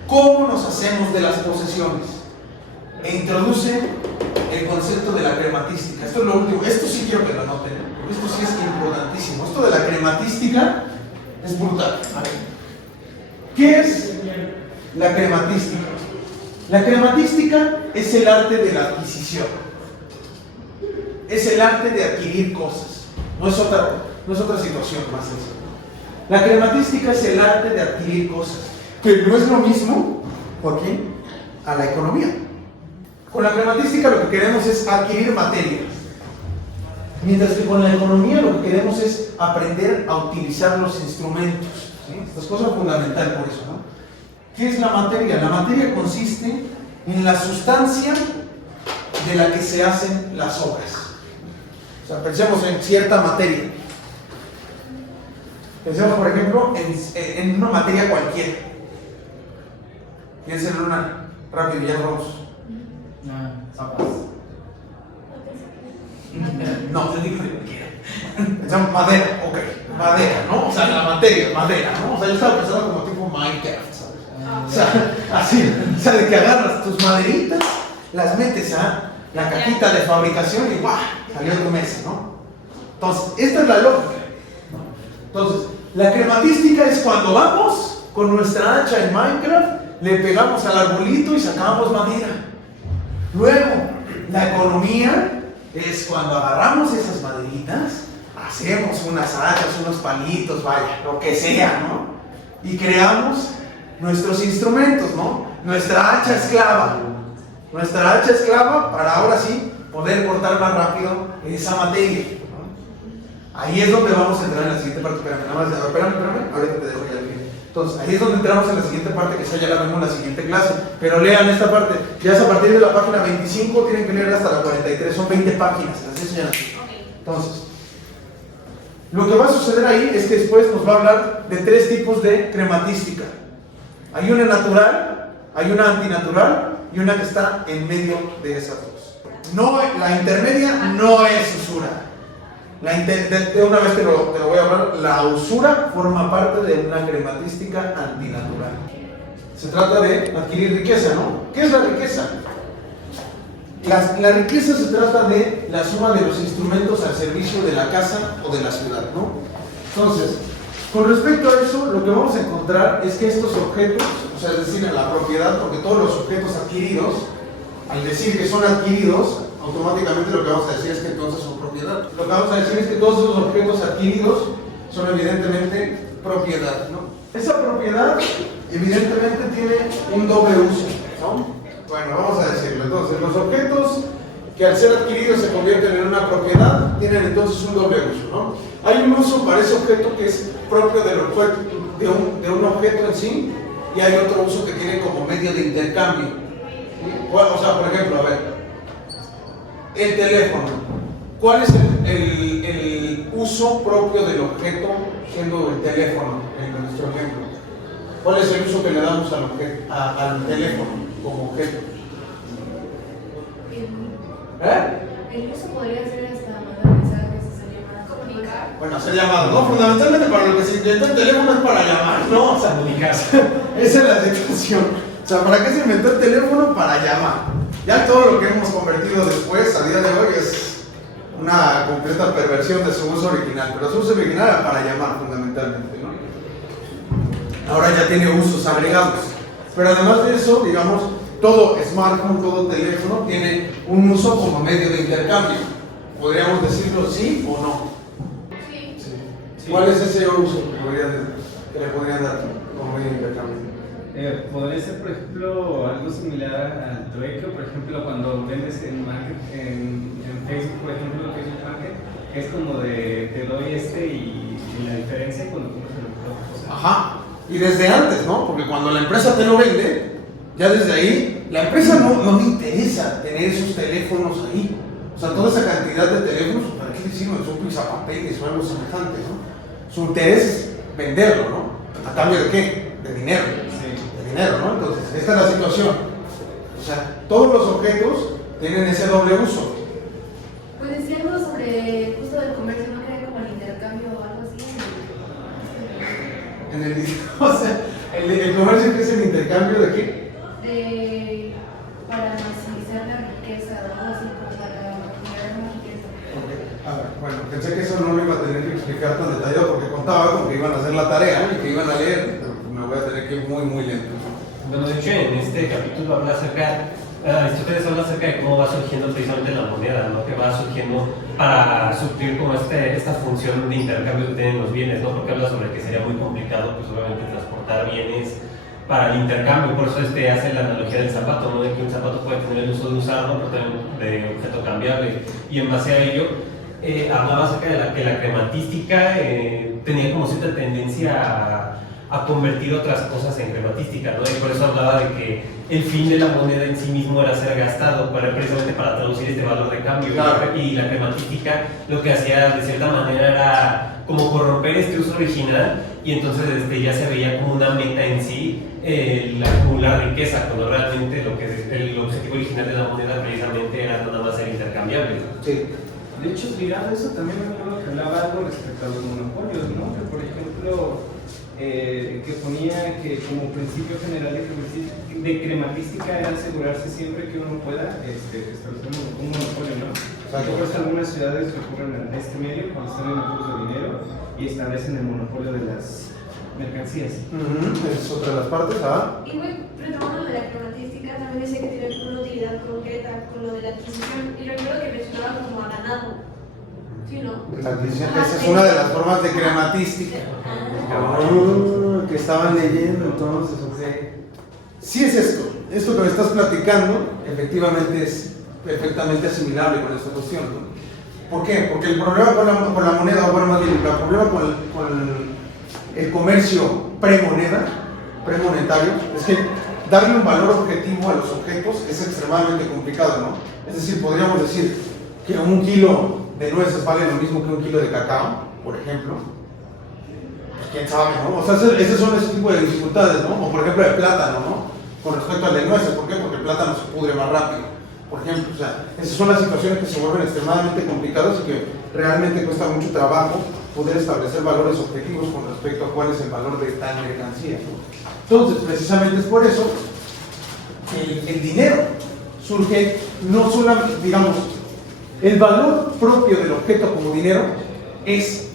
¿Cómo nos hacemos de las posesiones? E introduce el concepto de la crematística. Esto es lo último, esto sí quiero que lo noten, porque esto sí es importantísimo. Esto de la crematística es brutal. A ver, ¿qué es la crematística? La crematística es el arte de la adquisición. Es el arte de adquirir cosas. No es otra situación más sencilla. La crematística es el arte de adquirir cosas, pero no es lo mismo, Joaquín, a la economía. Con la crematística lo que queremos es adquirir materia, mientras que con la economía lo que queremos es aprender a utilizar los instrumentos, ¿sí? Esta es cosa fundamental por eso, ¿no? ¿Qué es la materia? La materia consiste en la sustancia de la que se hacen las obras. O sea, pensemos en cierta materia. Pensemos, por ejemplo, en una materia cualquiera. Piensen en una, rápido, ya nos vamos. Zapas. No, te digo de cualquiera. Pensamos madera, ok, madera, ¿no? O sea, la materia, madera, ¿no? O sea, yo estaba pensando como tipo Minecraft, ¿sabes? O sea, así, o sea, de que agarras tus maderitas, las metes a la cajita de fabricación y ¡guau! Salió tu mesa, ¿no? Entonces, esta es la lógica, ¿no? Entonces, la crematística es cuando vamos con nuestra hacha en Minecraft, le pegamos al arbolito y sacamos madera. Luego, la economía es cuando agarramos esas maderitas, hacemos unas hachas, unos palitos, vaya, lo que sea, ¿no? Y creamos nuestros instrumentos, ¿no? Nuestra hacha esclava. Nuestra hacha esclava para ahora sí poder cortar más rápido esa materia, ¿no? Ahí es donde vamos a entrar en la siguiente parte. Espérame, ahorita te dejo ya el fin. Entonces, ahí es donde entramos en la siguiente parte, que esa ya la vemos en la siguiente clase. Pero lean esta parte. Ya es a partir de la página 25, tienen que leer hasta la 43. Son 20 páginas, las enseñan así. Entonces, lo que va a suceder ahí es que después nos va a hablar de 3 tipos de crematística. Hay una natural, hay una antinatural y una que está en medio de esas dos. No, la intermedia no es usura. De una vez te lo voy a hablar. La usura forma parte de una crematística antinatural. Se trata de adquirir riqueza, ¿no? ¿Qué es la riqueza? La riqueza se trata de la suma de los instrumentos al servicio de la casa o de la ciudad, ¿no? Entonces, con respecto a eso, lo que vamos a encontrar es que estos objetos, o sea, es decir, en la propiedad, porque todos los objetos adquiridos, al decir que son adquiridos, automáticamente lo que vamos a decir es que entonces son propiedad. Lo que vamos a decir es que todos esos objetos adquiridos son evidentemente propiedad, ¿no? Esa propiedad evidentemente tiene un doble uso, ¿no? Bueno, vamos a decirlo. Entonces, los objetos que al ser adquiridos se convierten en una propiedad tienen entonces un doble uso, ¿no? Hay un uso para ese objeto que es propio de un objeto en sí, y hay otro uso que tiene como medio de intercambio. O sea, por ejemplo, a ver, el teléfono. ¿cuál es el uso propio del objeto siendo el teléfono en nuestro ejemplo? ¿Cuál es el uso que le damos al teléfono como objeto? El uso podría ser hasta mandar mensajes, hacer llamadas, comunicar. Bueno, hacer llamadas, ¿no? Fundamentalmente para lo que se inventó el teléfono es para llamar, ¿no? O sea, comunicarse. Esa es la situación. O sea, ¿para qué se inventó el teléfono? Para llamar. Ya todo lo que hemos convertido después, a día de hoy, es una completa perversión de su uso original. Pero su uso original era para llamar, fundamentalmente, ¿no? Ahora ya tiene usos agregados. Pero además de eso, digamos, todo smartphone, todo teléfono tiene un uso como medio de intercambio. ¿Podríamos decirlo sí o no? Sí. Sí. ¿Cuál es ese uso que le podrían dar como medio de intercambio? Podría ser, por ejemplo, algo similar al trueque, por ejemplo, cuando vendes en Facebook, por ejemplo, Facebook Market, es como de te doy y la diferencia cuando compras el producto. Ajá. Y desde antes, ¿no? Porque cuando la empresa te lo vende, ya desde ahí, la empresa no le interesa tener esos teléfonos ahí. O sea, toda esa cantidad de teléfonos, ¿para qué le sirven? Son pisapapeles o algo semejante, ¿no? Su interés es venderlo, ¿no? ¿A cambio de qué? De dinero. De dinero, ¿no? Entonces, esta es la situación. O sea, todos los objetos tienen ese doble uso. Pues decía algo sobre el uso del comercio, ¿no creen como el intercambio o algo así? O sea, el comercio, ¿qué es el intercambio de qué? Para maximizar la riqueza o algo así, como para generar más riqueza. Okay. A ver, bueno, pensé que eso no lo iba a tener que explicar tan detallado porque contaba con que iban a hacer la tarea y que iban a leer, pero me voy a tener que ir muy, muy lento. Bueno, de hecho, en este capítulo habla acerca, Aristóteles habla acerca de cómo va surgiendo precisamente la moneda, ¿no? Que va surgiendo para suplir como esta función de intercambio que tienen los bienes, ¿no? Porque habla sobre que sería muy complicado, pues obviamente, transportar bienes para el intercambio. Por eso hace la analogía del zapato, ¿no? De que un zapato puede tener el uso de usarlo, pero también de objeto cambiable. Y en base a ello, hablaba acerca de que la crematística tenía como cierta tendencia a convertir otras cosas en crematística, ¿no? Y por eso hablaba de que el fin de la moneda en sí mismo era ser gastado, precisamente para traducir este valor de cambio. Claro. Y la crematística lo que hacía de cierta manera era como corromper este uso original, y entonces ya se veía como una meta en sí el acumular riqueza, cuando realmente el objetivo original de la moneda precisamente era nada más ser intercambiable. Sí. De hecho, ligado a eso, también me acuerdo que hablaba algo respecto a los monopolios, ¿no? Que, por ejemplo, que ponía que como principio general de crematística era asegurarse siempre que uno pueda establecer un monopolio, ¿no? Por eso algunas ciudades recurren a este medio cuando están en apuros de dinero y establecen el monopolio de las mercancías. Es otra de las partes, ¿ah? Y retomando lo de la cromatística, también decía que tiene una utilidad concreta con lo de la adquisición. Y recuerdo que mencionaba como a ganado. ¿Sí, no? La adquisición, esa es una de las formas de crematística. Que estaban leyendo, entonces, ok. Sí es esto. Esto que me estás platicando, efectivamente es perfectamente asimilable con esta cuestión, ¿no? ¿Por qué? Porque el problema con la moneda, o bueno, más bien, el problema con el comercio premonetario, es que darle un valor objetivo a los objetos es extremadamente complicado, ¿no? Es decir, podríamos decir que un kilo de nueces vale lo mismo que un kilo de cacao, por ejemplo. Pues quién sabe, ¿no? O sea, esos son ese tipo de dificultades, ¿no? O por ejemplo el plátano, ¿no? Con respecto al de nueces, ¿por qué? Porque el plátano se pudre más rápido, por ejemplo. O sea, esas son las situaciones que se vuelven extremadamente complicadas y que realmente cuesta mucho trabajo poder establecer valores objetivos con respecto a cuál es el valor de tal mercancía, ¿no? Entonces, precisamente es por eso que el dinero surge no solamente, digamos, el valor propio del objeto como dinero es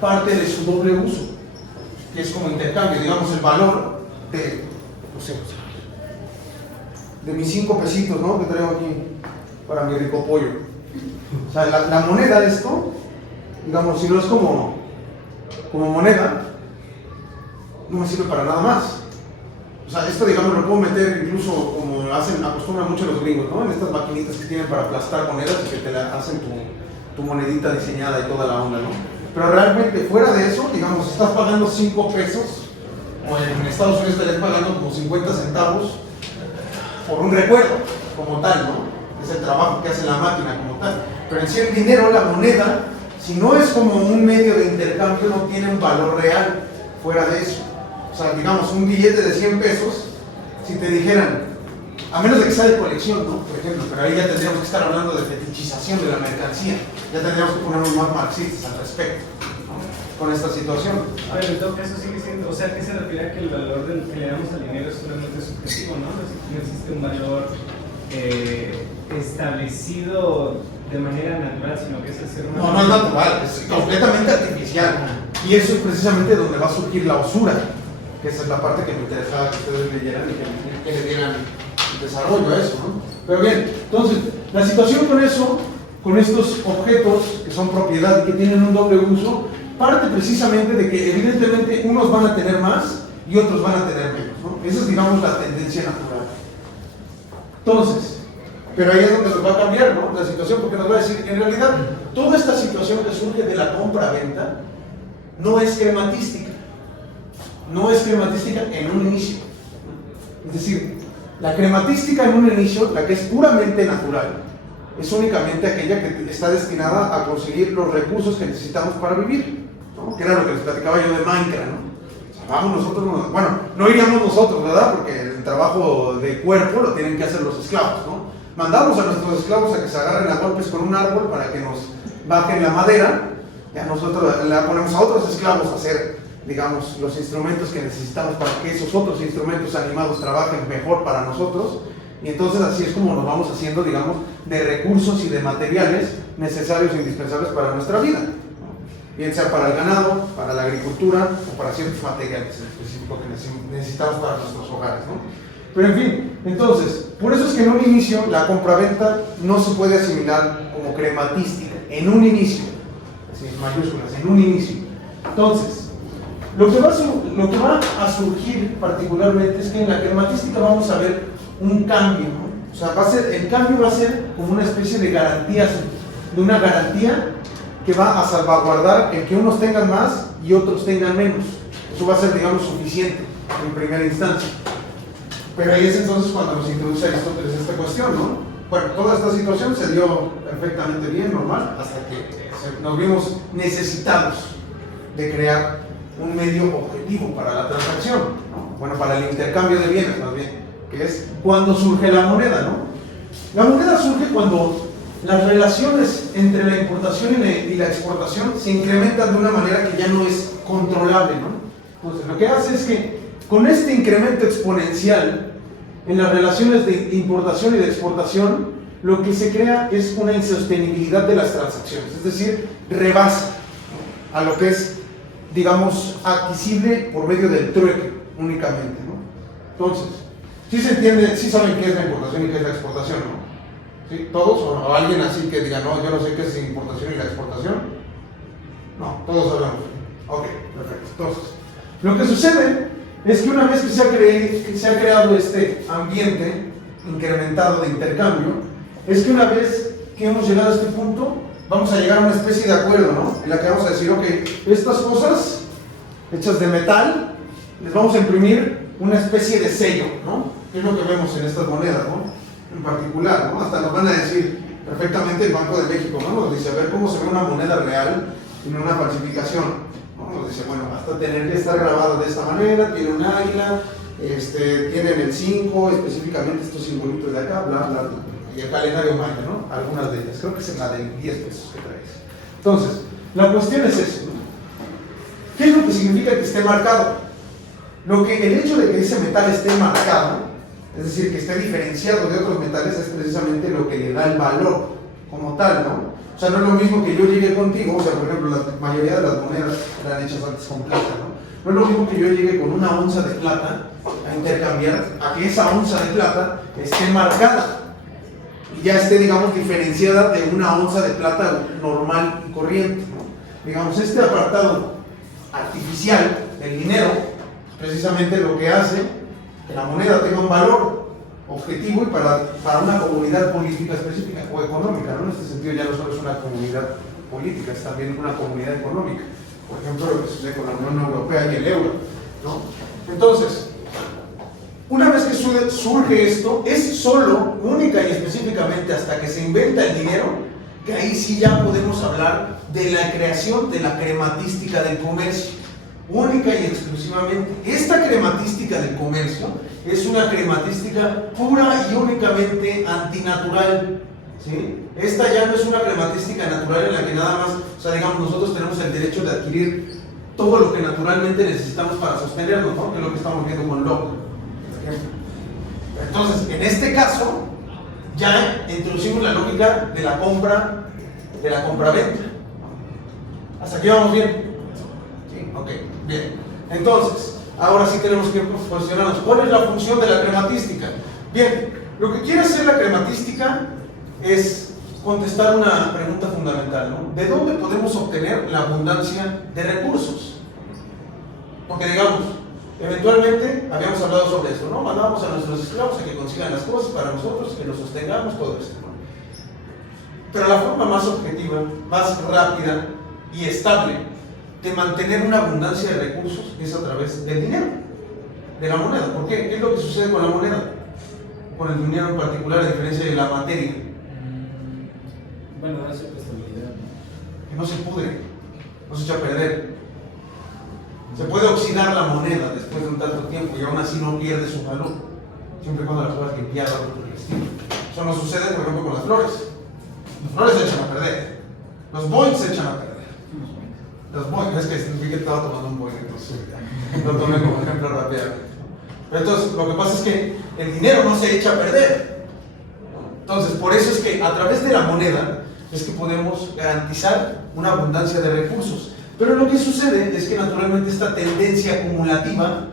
parte de su doble uso, que es como intercambio, digamos, el valor de, no sé, de mis 5 pesitos, ¿no? Que traigo aquí para mi rico pollo. O sea, la moneda de esto, digamos, si no es como moneda, no me sirve para nada más. O sea, esto, digamos, lo puedo meter incluso como acostumbran mucho los gringos, ¿no? En estas maquinitas que tienen para aplastar monedas y que te hacen tu monedita diseñada y toda la onda, ¿no? Pero realmente, fuera de eso, digamos, estás pagando 5 pesos, o en Estados Unidos estarías pagando como 50 centavos por un recuerdo, como tal, ¿no? es el trabajo que hace la máquina como tal. Pero en sí el dinero, la moneda, si no es como un medio de intercambio, no tiene un valor real fuera de eso. O sea, digamos, un billete de 100 pesos, si te dijeran, a menos de que sea de colección, ¿no? Por ejemplo, pero ahí ya tendríamos que estar hablando de fetichización de la mercancía, ya tendríamos que ponernos más marxistas al respecto, ¿no? Con esta situación. Pero en todo caso sigue siendo, o sea, ¿qué se refiere a que el valor que le damos al dinero es solamente subjetivo, ¿no? No existe un valor establecido de manera natural, sino que es el ser humano. No, no es natural, es completamente artificial. Y eso es precisamente donde va a surgir la usura, que esa es la parte que me interesaba que ustedes leyeran y que le dieran desarrollo a eso, ¿no? Pero bien, entonces, la situación con eso, con estos objetos que son propiedad y que tienen un doble uso, parte precisamente de que evidentemente unos van a tener más y otros van a tener menos, ¿no? Esa es, digamos, la tendencia natural. Entonces, pero ahí es donde nos va a cambiar, ¿no? La situación, porque nos va a decir, en realidad, toda esta situación que surge de la compra-venta no es crematística. No es crematística en un inicio. Es decir, la crematística en un inicio, la que es puramente natural, es únicamente aquella que está destinada a conseguir los recursos que necesitamos para vivir, ¿no? Que era lo que les platicaba yo de Minecraft, ¿no? O sea, vamos nosotros, bueno, no iríamos nosotros, ¿verdad? Porque el trabajo de cuerpo lo tienen que hacer los esclavos, ¿no? Mandamos a nuestros esclavos a que se agarren a golpes con un árbol para que nos bajen la madera, ya nosotros la ponemos a otros esclavos a hacer, digamos, los instrumentos que necesitamos para que esos otros instrumentos animados trabajen mejor para nosotros, y entonces así es como nos vamos haciendo, digamos, de recursos y de materiales necesarios e indispensables para nuestra vida, ¿no? Bien sea para el ganado, para la agricultura o para ciertos materiales en específico que necesitamos para nuestros hogares, ¿no? Pero en fin, entonces, por eso es que en un inicio la compraventa no se puede asimilar como crematística, en un inicio, así mayúsculas, en un inicio. Entonces, lo que va a surgir particularmente es que en la crematística vamos a ver un cambio, ¿no? O sea, el cambio va a ser como una especie de garantía, de una garantía que va a salvaguardar el que unos tengan más y otros tengan menos. Eso va a ser, digamos, suficiente en primera instancia. Pero ahí es entonces cuando nos introduce Aristóteles esta cuestión, ¿no? Bueno, toda esta situación se dio perfectamente bien, normal, hasta que nos vimos necesitados de crear un medio objetivo para la transacción, ¿no? Bueno, para el intercambio de bienes, más bien, que es cuando surge la moneda, ¿no? La moneda surge cuando las relaciones entre la importación y la exportación se incrementan de una manera que ya no es controlable, ¿no? Entonces, lo que hace es que con este incremento exponencial en las relaciones de importación y de exportación, lo que se crea es una insostenibilidad de las transacciones, es decir, rebasa, ¿no?, a lo que es, digamos, adquisible por medio del trueque únicamente, ¿no? Entonces, ¿sí se entiende, sí saben qué es la importación y qué es la exportación, ¿no? ¿Sí? ¿Todos? ¿O alguien así que diga, no, yo no sé qué es la importación y la exportación? No, todos hablamos. Ok, perfecto. Entonces, lo que sucede es que una vez que se ha creado este ambiente incrementado de intercambio, es que una vez que hemos llegado a este punto, vamos a llegar a una especie de acuerdo, ¿no? En la que vamos a decir, ok, estas cosas hechas de metal, les vamos a imprimir una especie de sello, ¿no? Que es lo que vemos en estas monedas, ¿no? En particular, ¿no? Hasta nos van a decir perfectamente el Banco de México, ¿no? Nos dice, a ver cómo se ve una moneda real en una falsificación. Nos dice, bueno, hasta tener que estar grabado de esta manera, tiene un águila, tienen el 5, específicamente estos simbolitos de acá, bla, bla, bla, y el calendario maya, ¿no? Algunas de ellas, creo que es la de 10 pesos que traes. Entonces, la cuestión es eso, ¿no? ¿Qué es lo que significa que esté marcado? El hecho de que ese metal esté marcado, es decir, que esté diferenciado de otros metales, es precisamente lo que le da el valor como tal, ¿no? O sea, no es lo mismo que yo llegue contigo, o sea, por ejemplo, la mayoría de las monedas eran hechas antes con plata, ¿no? No es lo mismo que yo llegue con una onza de plata a intercambiar, a que esa onza de plata esté marcada y ya esté, digamos, diferenciada de una onza de plata normal y corriente, ¿no? Digamos, este apartado artificial del dinero, precisamente lo que hace que la moneda tenga un valor objetivo y para una comunidad política específica o económica, ¿no? En este sentido ya no solo es una comunidad política, es también una comunidad económica. Por ejemplo, lo que sucede con la Unión Europea y el euro, ¿no? Entonces, una vez que surge esto? Es solo, única y específicamente hasta que se inventa el dinero, que ahí sí ya podemos hablar de la creación de la crematística del comercio. Única y exclusivamente. Esta crematística del comercio es una crematística pura y únicamente antinatural, ¿sí? Esta ya no es una crematística natural en la que nada más, o sea, digamos, nosotros tenemos el derecho de adquirir todo lo que naturalmente necesitamos para sostenernos, ¿no? Que es lo que estamos viendo con Locke, por ejemplo. Entonces, en este caso, ya introducimos la lógica de la compra-venta. ¿Hasta aquí vamos bien? Sí, ok, bien. Entonces, ahora sí tenemos que cuestionarnos, ¿cuál es la función de la crematística? Bien, lo que quiere hacer la crematística es contestar una pregunta fundamental, ¿no? ¿De dónde podemos obtener la abundancia de recursos? Porque digamos, eventualmente habíamos hablado sobre eso, ¿no? Mandábamos a nuestros esclavos a que consigan las cosas para nosotros, que los sostengamos, todo esto, ¿no? Pero la forma más objetiva, más rápida y estable de mantener una abundancia de recursos es a través del dinero, de la moneda. ¿Por qué? ¿Qué es lo que sucede con la moneda? Con el dinero en particular, a diferencia de la materia. Bueno, da cierta estabilidad, ¿no? Que no se pudre, no se echa a perder. Se puede oxidar la moneda después de un tanto tiempo y aún así no pierde su valor, siempre y cuando la puedas limpiar o algo por el estilo. Eso no sucede, por ejemplo, con las flores. Las flores se echan a perder. Los boings se echan a perder. Los boings, es que vi que estaba tomando un boing, entonces lo tomé como ejemplo rápidamente. Pero entonces, lo que pasa es que el dinero no se echa a perder. Entonces, por eso es que a través de la moneda es que podemos garantizar una abundancia de recursos. Pero lo que sucede es que naturalmente esta tendencia acumulativa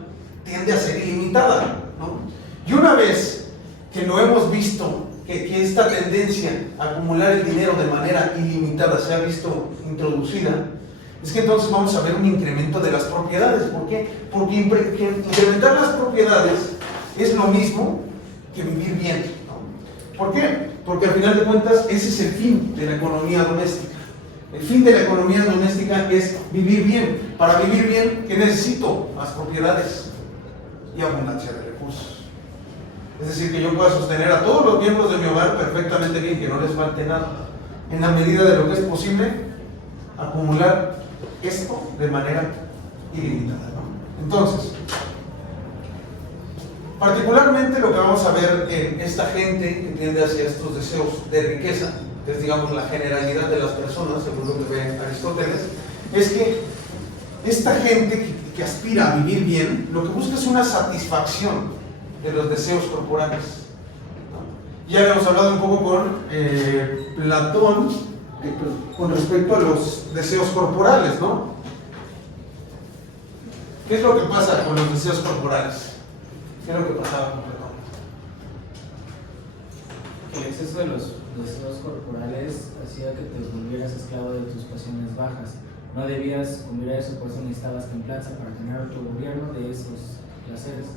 tiende a ser ilimitada, ¿no? Y una vez que lo hemos visto, que esta tendencia a acumular el dinero de manera ilimitada se ha visto introducida, es que entonces vamos a ver un incremento de las propiedades. ¿Por qué? Porque incrementar las propiedades es lo mismo que vivir bien, ¿no? ¿Por qué? Porque al final de cuentas ese es el fin de la economía doméstica. El fin de la economía doméstica es vivir bien. Para vivir bien, ¿qué necesito? Más propiedades y abundancia de recursos. Es decir, que yo pueda sostener a todos los miembros de mi hogar perfectamente bien, que no les falte nada. En la medida de lo que es posible, acumular esto de manera ilimitada, ¿no? Entonces, particularmente lo que vamos a ver en esta gente que tiende hacia estos deseos de riqueza, que es, digamos, la generalidad de las personas, según lo que ve Aristóteles, es que esta gente que aspira a vivir bien, lo que busca es una satisfacción de los deseos corporales, ¿no? Ya habíamos hablado un poco con Platón con respecto a los deseos corporales, ¿no? ¿Qué es lo que pasa con los deseos corporales? ¿Qué es lo que pasaba con Platón? El exceso de los deseos corporales hacía que te volvieras esclavo de tus pasiones bajas. No debías cumplir eso, por eso necesitabas templanza para tener autogobierno de esos placeres.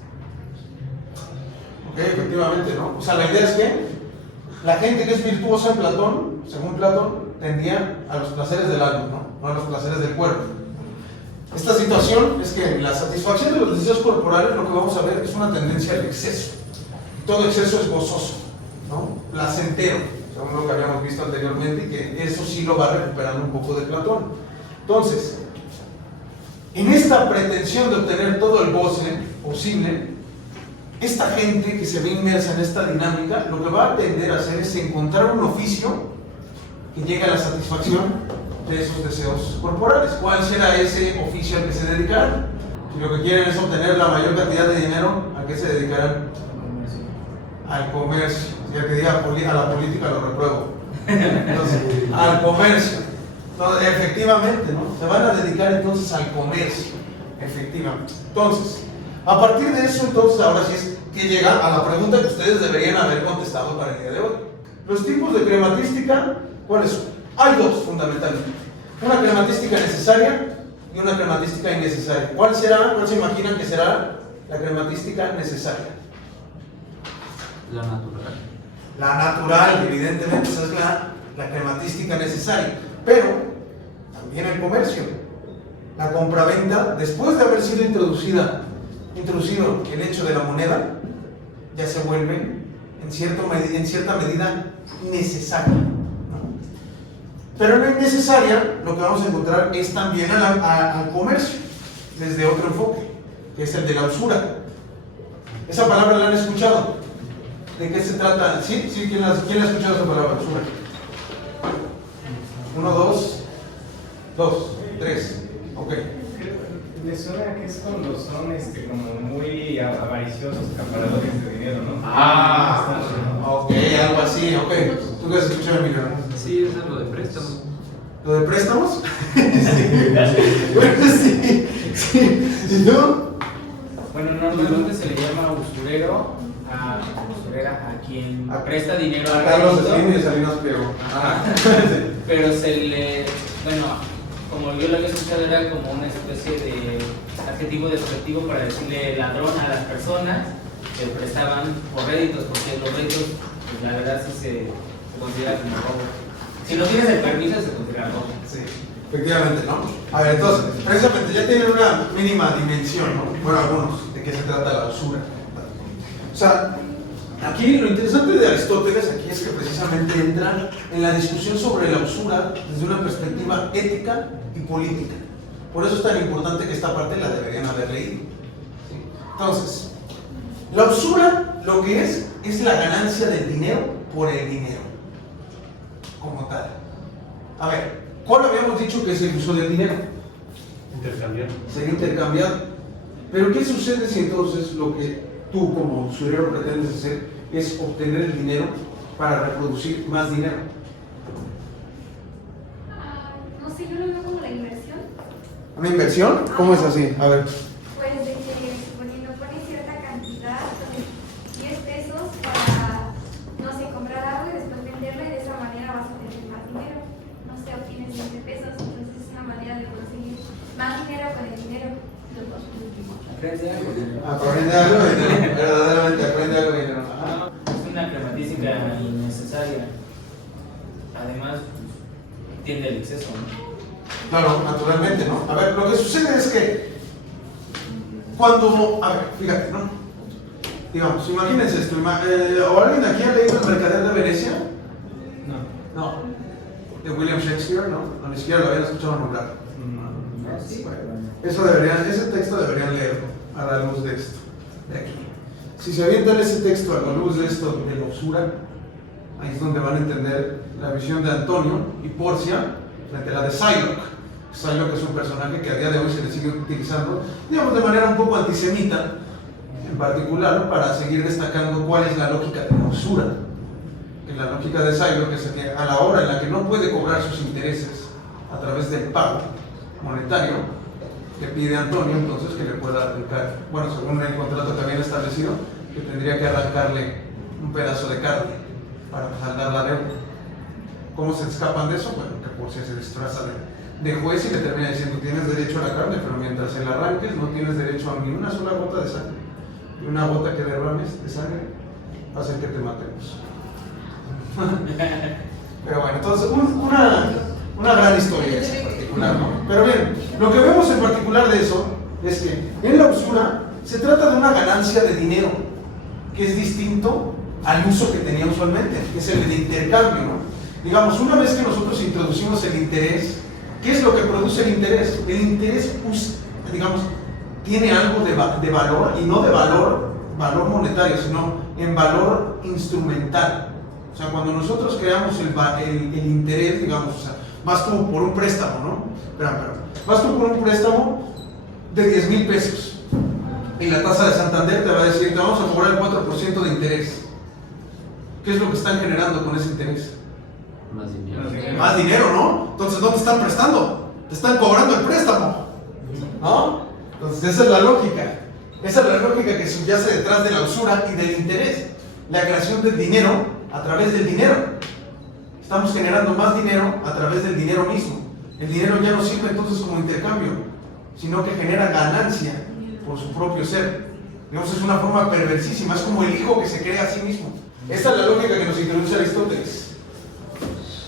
Ok, efectivamente, ¿no? O sea, la idea es que la gente que es virtuosa en Platón, según Platón, tendía a los placeres del alma, ¿no? No a los placeres del cuerpo. Esta situación es que la satisfacción de los deseos corporales, lo que vamos a ver, es una tendencia al exceso. Todo exceso es gozoso, ¿no? Placentero, según lo que habíamos visto anteriormente, y que eso sí lo va recuperando un poco de Platón. Entonces, en esta pretensión de obtener todo el goce posible, esta gente que se ve inmersa en esta dinámica, lo que va a tender a hacer es encontrar un oficio que llegue a la satisfacción de esos deseos corporales. ¿Cuál será ese oficio al que se dedicarán? Si lo que quieren es obtener la mayor cantidad de dinero, ¿a qué se dedicarán? Al comercio. Si el que diga a la política lo repruebo. Entonces, al comercio. Entonces, efectivamente, ¿no? Se van a dedicar entonces al comercio. Efectivamente. Entonces, a partir de eso, entonces, ahora sí es que llega a la pregunta que ustedes deberían haber contestado para el día de hoy. Los tipos de crematística, ¿cuáles son? Hay dos, fundamentalmente. Una crematística necesaria y una crematística innecesaria. ¿Cuál será? ¿Cuál se imaginan que será la crematística necesaria? La natural. La natural, evidentemente, esa es la crematística necesaria. Pero también el comercio, la compraventa, después de haber sido introducido el hecho de la moneda, ya se vuelve en cierta medida necesaria, ¿no? Pero no innecesaria, lo que vamos a encontrar es también al comercio, desde otro enfoque, que es el de la usura. ¿Esa palabra la han escuchado? ¿De qué se trata? ¿Sí? ¿Quién ha escuchado esa palabra, usura? 1, 2, 3. Ok. Me suena que es cuando son como muy avariciosos, acaparadores de dinero, ¿no? Ok, algo así, ok. ¿Tú qué has escuchado, Emilio? Sí, eso es lo de préstamos. ¿Lo de préstamos? Sí. ¿Y tú? Bueno, normalmente se le llama usurera a quien presta dinero A a Carlos crédito. Slim y Salinas Pliego. Pero como yo lo había escuchado, era como una especie de adjetivo despectivo para decirle ladrón a las personas que prestaban por réditos, porque los réditos, pues la verdad sí se considera como robo. Si no tienes el permiso, se considera robo. Sí, efectivamente, ¿no? A ver, entonces, precisamente ya tienen una mínima dimensión, ¿no? Bueno, algunos, de qué se trata la usura. O sea, aquí lo interesante de Aristóteles aquí es que precisamente entra en la discusión sobre la usura desde una perspectiva ética y política. Por eso es tan importante que esta parte la deberían haber leído. ¿Sí? Entonces, la usura lo que es la ganancia del dinero por el dinero, como tal. A ver, ¿cuál habíamos dicho que es el uso del dinero? Intercambiar. Sería intercambiado. Pero ¿qué sucede si entonces lo que tú como usurero pretendes hacer es obtener el dinero para reproducir más dinero? No sé, yo lo veo como la inversión. ¿Una inversión? ¿Cómo es así? A ver. Pues de que suponiendo pones cierta cantidad, 10 pesos para, no sé, comprar algo y después venderlo y de esa manera vas a tener más dinero. No sé, obtienes 20 pesos, entonces es una manera de conseguir más dinero con el dinero. Aprende algo. Aprende algo de dinero. Verdaderamente aprende algo de dinero. Ajá. Es una pragmática innecesaria. Además, tiende al exceso, ¿no? Claro, naturalmente, ¿no? A ver, lo que sucede es que cuando, a ver, fíjate, ¿no? Digamos, imagínense esto, ¿o alguien de aquí ha leído El Mercader de Venecia? No. De William Shakespeare, ¿no? No, ni siquiera lo habían escuchado nombrar. Bueno, ese texto deberían leerlo a la luz de esto, de aquí. Si se avientan ese texto a la luz de esto, de la usura, ahí es donde van a entender la visión de Antonio y Porcia frente a la de Psylocke. Psylocke es un personaje que a día de hoy se le sigue utilizando, digamos, de manera un poco antisemita, en particular, para seguir destacando cuál es la lógica de la usura. Que la lógica de Psylocke es que a la hora en la que no puede cobrar sus intereses a través del pago monetario, le pide a Antonio entonces que le pueda aplicar, bueno, según el contrato que habían establecido, que tendría que arrancarle un pedazo de carne para saldar la deuda. ¿Cómo se escapan de eso? Bueno, que Porcia se disfraza de juez y le termina diciendo: tienes derecho a la carne, pero mientras se la arranques no tienes derecho a ni una sola gota de sangre. Y una gota que derrames de sangre va a hacer que te matemos. Pero bueno, entonces una gran historia esa en particular, ¿no? Pero bien, lo que vemos en particular de eso es que en la usura se trata de una ganancia de dinero que es distinto al uso que tenía usualmente, que es el de intercambio, ¿no? Digamos, una vez que nosotros introducimos el interés, ¿qué es lo que produce el interés? El interés, digamos, tiene algo de valor, y no de valor monetario, sino en valor instrumental. O sea, cuando nosotros creamos el interés, digamos, o sea, vas como por un préstamo, ¿no? Espera. Vas como por un préstamo de 10,000 pesos. Y la tasa de Santander te va a decir: te vamos a cobrar el 4% de interés. ¿Qué es lo que están generando con ese interés? Más dinero. Más dinero, ¿no? Entonces, ¿dónde están prestando? Te están cobrando el préstamo, ¿no? Entonces, esa es la lógica. Esa es la lógica que subyace detrás de la usura y del interés. La creación del dinero a través del dinero. Estamos generando más dinero a través del dinero mismo. El dinero ya no sirve entonces como intercambio, sino que genera ganancia por su propio ser. Digamos, es una forma perversísima, es como el hijo que se crea a sí mismo. Esta es la lógica que nos introduce Aristóteles.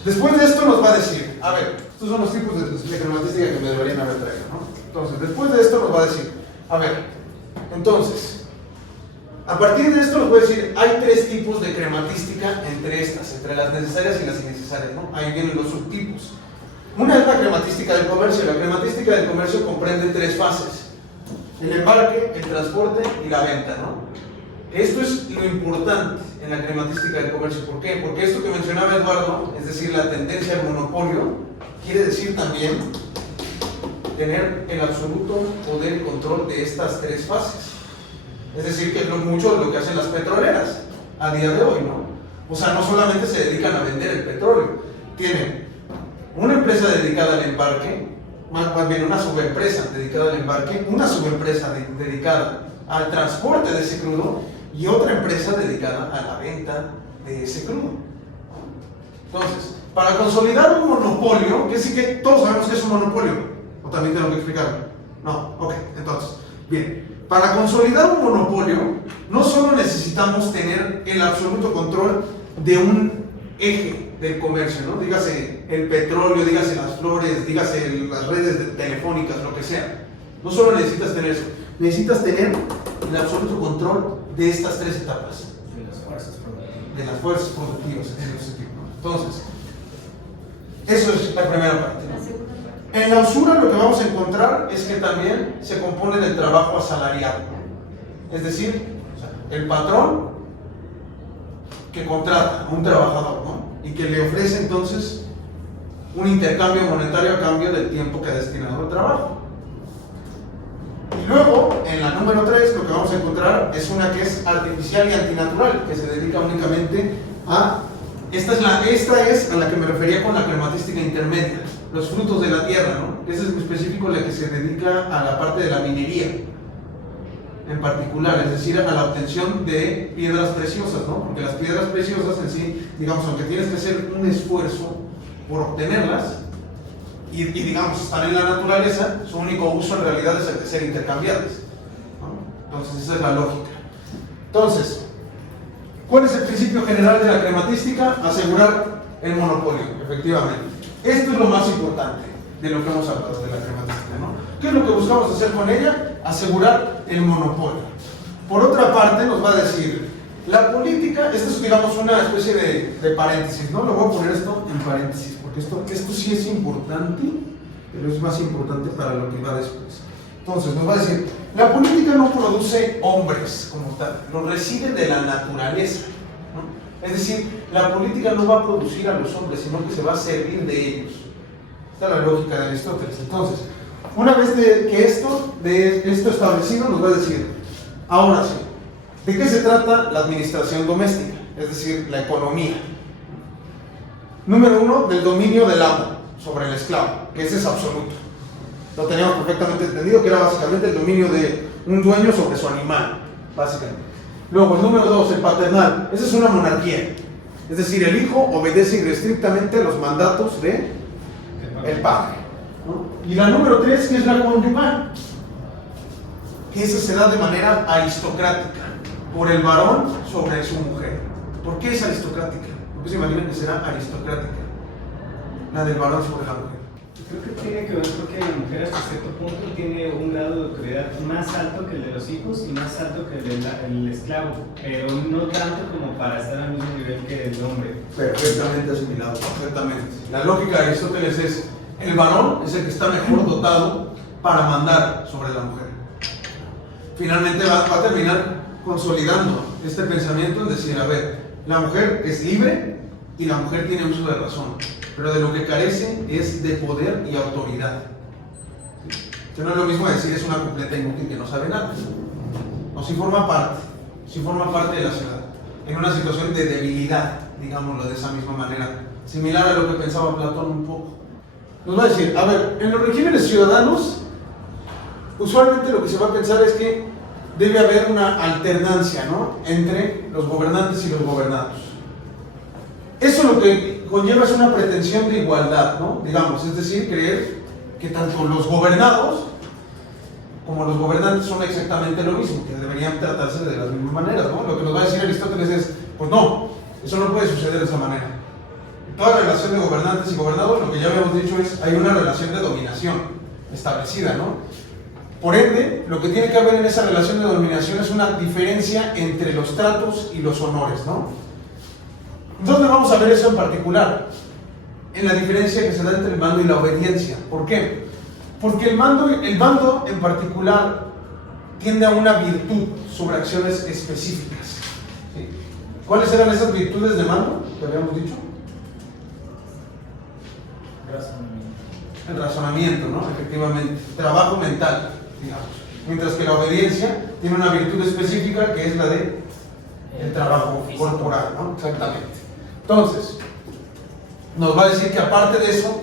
Después de esto nos va a decir, a ver, estos son los tipos de cromatística que me deberían haber traído, ¿no? Entonces, después de esto nos va a decir, a ver, entonces, A partir de esto les voy a decir, hay tres tipos de crematística entre las necesarias y las innecesarias, ¿no? Ahí vienen los subtipos. Una es la crematística del comercio. La crematística del comercio comprende tres fases: el embarque, el transporte y la venta, ¿no? Esto es lo importante en la crematística del comercio. ¿Por qué? Porque esto que mencionaba Eduardo, es decir, la tendencia al monopolio, quiere decir también tener el absoluto poder y control de estas tres fases. Es decir, que es mucho de lo que hacen las petroleras a día de hoy, ¿no? O sea, no solamente se dedican a vender el petróleo, tienen una empresa dedicada al embarque, más bien una subempresa dedicada al embarque, una subempresa dedicada al transporte de ese crudo y otra empresa dedicada a la venta de ese crudo. Entonces, para consolidar un monopolio, que sí que todos sabemos que es un monopolio, o también tengo que explicarlo. No, ok, entonces, bien. Para consolidar un monopolio, no solo necesitamos tener el absoluto control de un eje del comercio, ¿no? Dígase el petróleo, dígase las flores, dígase las redes telefónicas, lo que sea. No solo necesitas tener eso, necesitas tener el absoluto control de estas tres etapas. De las fuerzas productivas. De las fuerzas productivas, en ese tipo. Entonces, eso es la primera parte. La segunda parte. En la usura lo que vamos a encontrar es que también se compone del trabajo asalariado. Es decir, el patrón que contrata a un trabajador, ¿no? Y que le ofrece entonces un intercambio monetario a cambio del tiempo que ha destinado al trabajo. Y luego, en la número 3, lo que vamos a encontrar es una que es artificial y antinatural, que se dedica únicamente a... Esta es a la que me refería con la crematística intermedia, los frutos de la tierra, ¿no? Esa es en específico la que se dedica a la parte de la minería, en particular, es decir, a la obtención de piedras preciosas, ¿no? Porque las piedras preciosas en sí, digamos, aunque tienes que hacer un esfuerzo por obtenerlas, y digamos, están en la naturaleza, su único uso en realidad es el de ser intercambiables, ¿no? Entonces, esa es la lógica. Entonces, ¿cuál es el principio general de la crematística? Asegurar el monopolio, efectivamente. Esto es lo más importante de lo que hemos hablado de la crematística, ¿no? ¿Qué es lo que buscamos hacer con ella? Asegurar el monopolio. Por otra parte, nos va a decir, la política, esta es, digamos, una especie de paréntesis, ¿no? Lo voy a poner esto en paréntesis, porque esto sí es importante, pero es más importante para lo que va después. Entonces, nos va a decir, la política no produce hombres como tal, los recibe de la naturaleza, ¿no? Es decir, la política no va a producir a los hombres, sino que se va a servir de ellos. Esta es la lógica de Aristóteles. Entonces, una vez que esto establecido, nos va a decir, ahora sí, ¿de qué se trata la administración doméstica? Es decir, la economía. Número 1, del dominio del amo sobre el esclavo, que ese es absoluto. Lo teníamos perfectamente entendido, que era básicamente el dominio de un dueño sobre su animal, básicamente. Luego, el número 2, el paternal. Esa es una monarquía. Es decir, el hijo obedece irrestrictamente los mandatos del padre, ¿no? Y la número 3, que es la conyugal, que esa se da de manera aristocrática, por el varón sobre su mujer. ¿Por qué es aristocrática? Porque se imaginan que será aristocrática, la del varón sobre la mujer. Creo que tiene que ver porque la mujer hasta cierto punto tiene un grado de autoridad más alto que el de los hijos y más alto que el del esclavo, pero no tanto como para estar al mismo nivel que el hombre. Perfectamente asimilado, perfectamente. La lógica de Aristóteles es, el varón es el que está mejor dotado para mandar sobre la mujer. Finalmente va a terminar consolidando este pensamiento en decir, a ver, la mujer es libre y la mujer tiene uso de razón, pero de lo que carece es de poder y autoridad. Que no es lo mismo decir es una completa inútil que no sabe nada. No, sí forma parte de la ciudad, en una situación de debilidad, digámoslo de esa misma manera, similar a lo que pensaba Platón un poco. Nos va a decir, a ver, en los regímenes ciudadanos, usualmente lo que se va a pensar es que debe haber una alternancia, ¿no?, entre los gobernantes y los gobernados. Eso lo que conlleva es una pretensión de igualdad, ¿no? Digamos, es decir, creer que tanto los gobernados como los gobernantes son exactamente lo mismo, que deberían tratarse de las mismas maneras, ¿no? Lo que nos va a decir Aristóteles es, pues no, eso no puede suceder de esa manera. En toda relación de gobernantes y gobernados, lo que ya habíamos dicho es, hay una relación de dominación establecida, ¿no? Por ende, lo que tiene que haber en esa relación de dominación es una diferencia entre los tratos y los honores, ¿no? ¿Dónde vamos a ver eso en particular? En la diferencia que se da entre el mando y la obediencia. ¿Por qué? Porque el mando en particular tiende a una virtud sobre acciones específicas. ¿Sí? ¿Cuáles eran esas virtudes de mando que habíamos dicho? El razonamiento, ¿no? Efectivamente. Trabajo mental, digamos. Mientras que la obediencia tiene una virtud específica que es la de el trabajo corporal, ¿no? Exactamente. Entonces, nos va a decir que aparte de eso,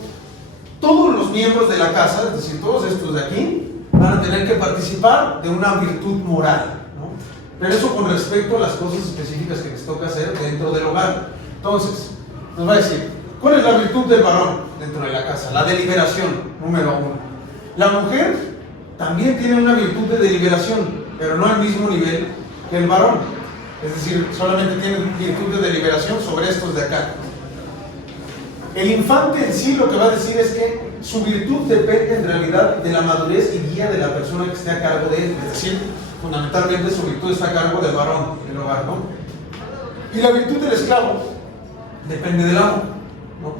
todos los miembros de la casa, es decir, todos estos de aquí, van a tener que participar de una virtud moral, ¿no? Pero eso con respecto a las cosas específicas que les toca hacer dentro del hogar. Entonces, nos va a decir, ¿cuál es la virtud del varón dentro de la casa? La deliberación, número 1. La mujer también tiene una virtud de deliberación, pero no al mismo nivel que el varón. Es decir, solamente tiene virtud de deliberación sobre estos de acá. El infante en sí lo que va a decir es que su virtud depende en realidad de la madurez y guía de la persona que esté a cargo de él. Es decir, fundamentalmente su virtud está a cargo del varón del hogar, ¿no? Y la virtud del esclavo depende del amo, ¿no?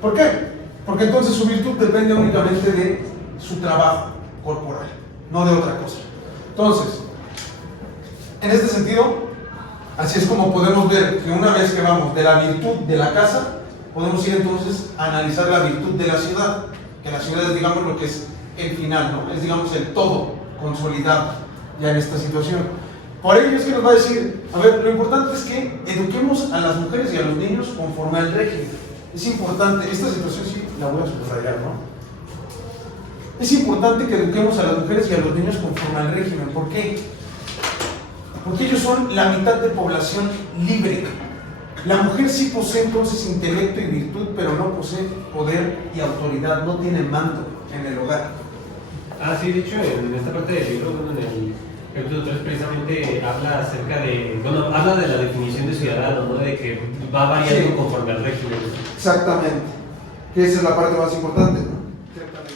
¿Por qué? Porque entonces su virtud depende únicamente de su trabajo corporal, no de otra cosa. Entonces, en este sentido, así es como podemos ver que una vez que vamos de la virtud de la casa, podemos ir entonces a analizar la virtud de la ciudad, que la ciudad es, digamos, lo que es el final, ¿no? Es, digamos, el todo consolidado ya en esta situación. Por ello es que nos va a decir, a ver, lo importante es que eduquemos a las mujeres y a los niños conforme al régimen. Es importante, esta situación sí la voy a subrayar, ¿no? Es importante que eduquemos a las mujeres y a los niños conforme al régimen. ¿Por qué? Porque ellos son la mitad de población libre. La mujer sí posee entonces intelecto y virtud, pero no posee poder y autoridad, no tiene mando en el hogar. Ah, sí, de hecho, en esta parte del libro, bueno, en el capítulo 3 precisamente habla acerca de, bueno, habla de la definición de ciudadano, ¿no? De que va variando conforme al régimen. Exactamente. Que esa es la parte más importante, ¿no? Exactamente.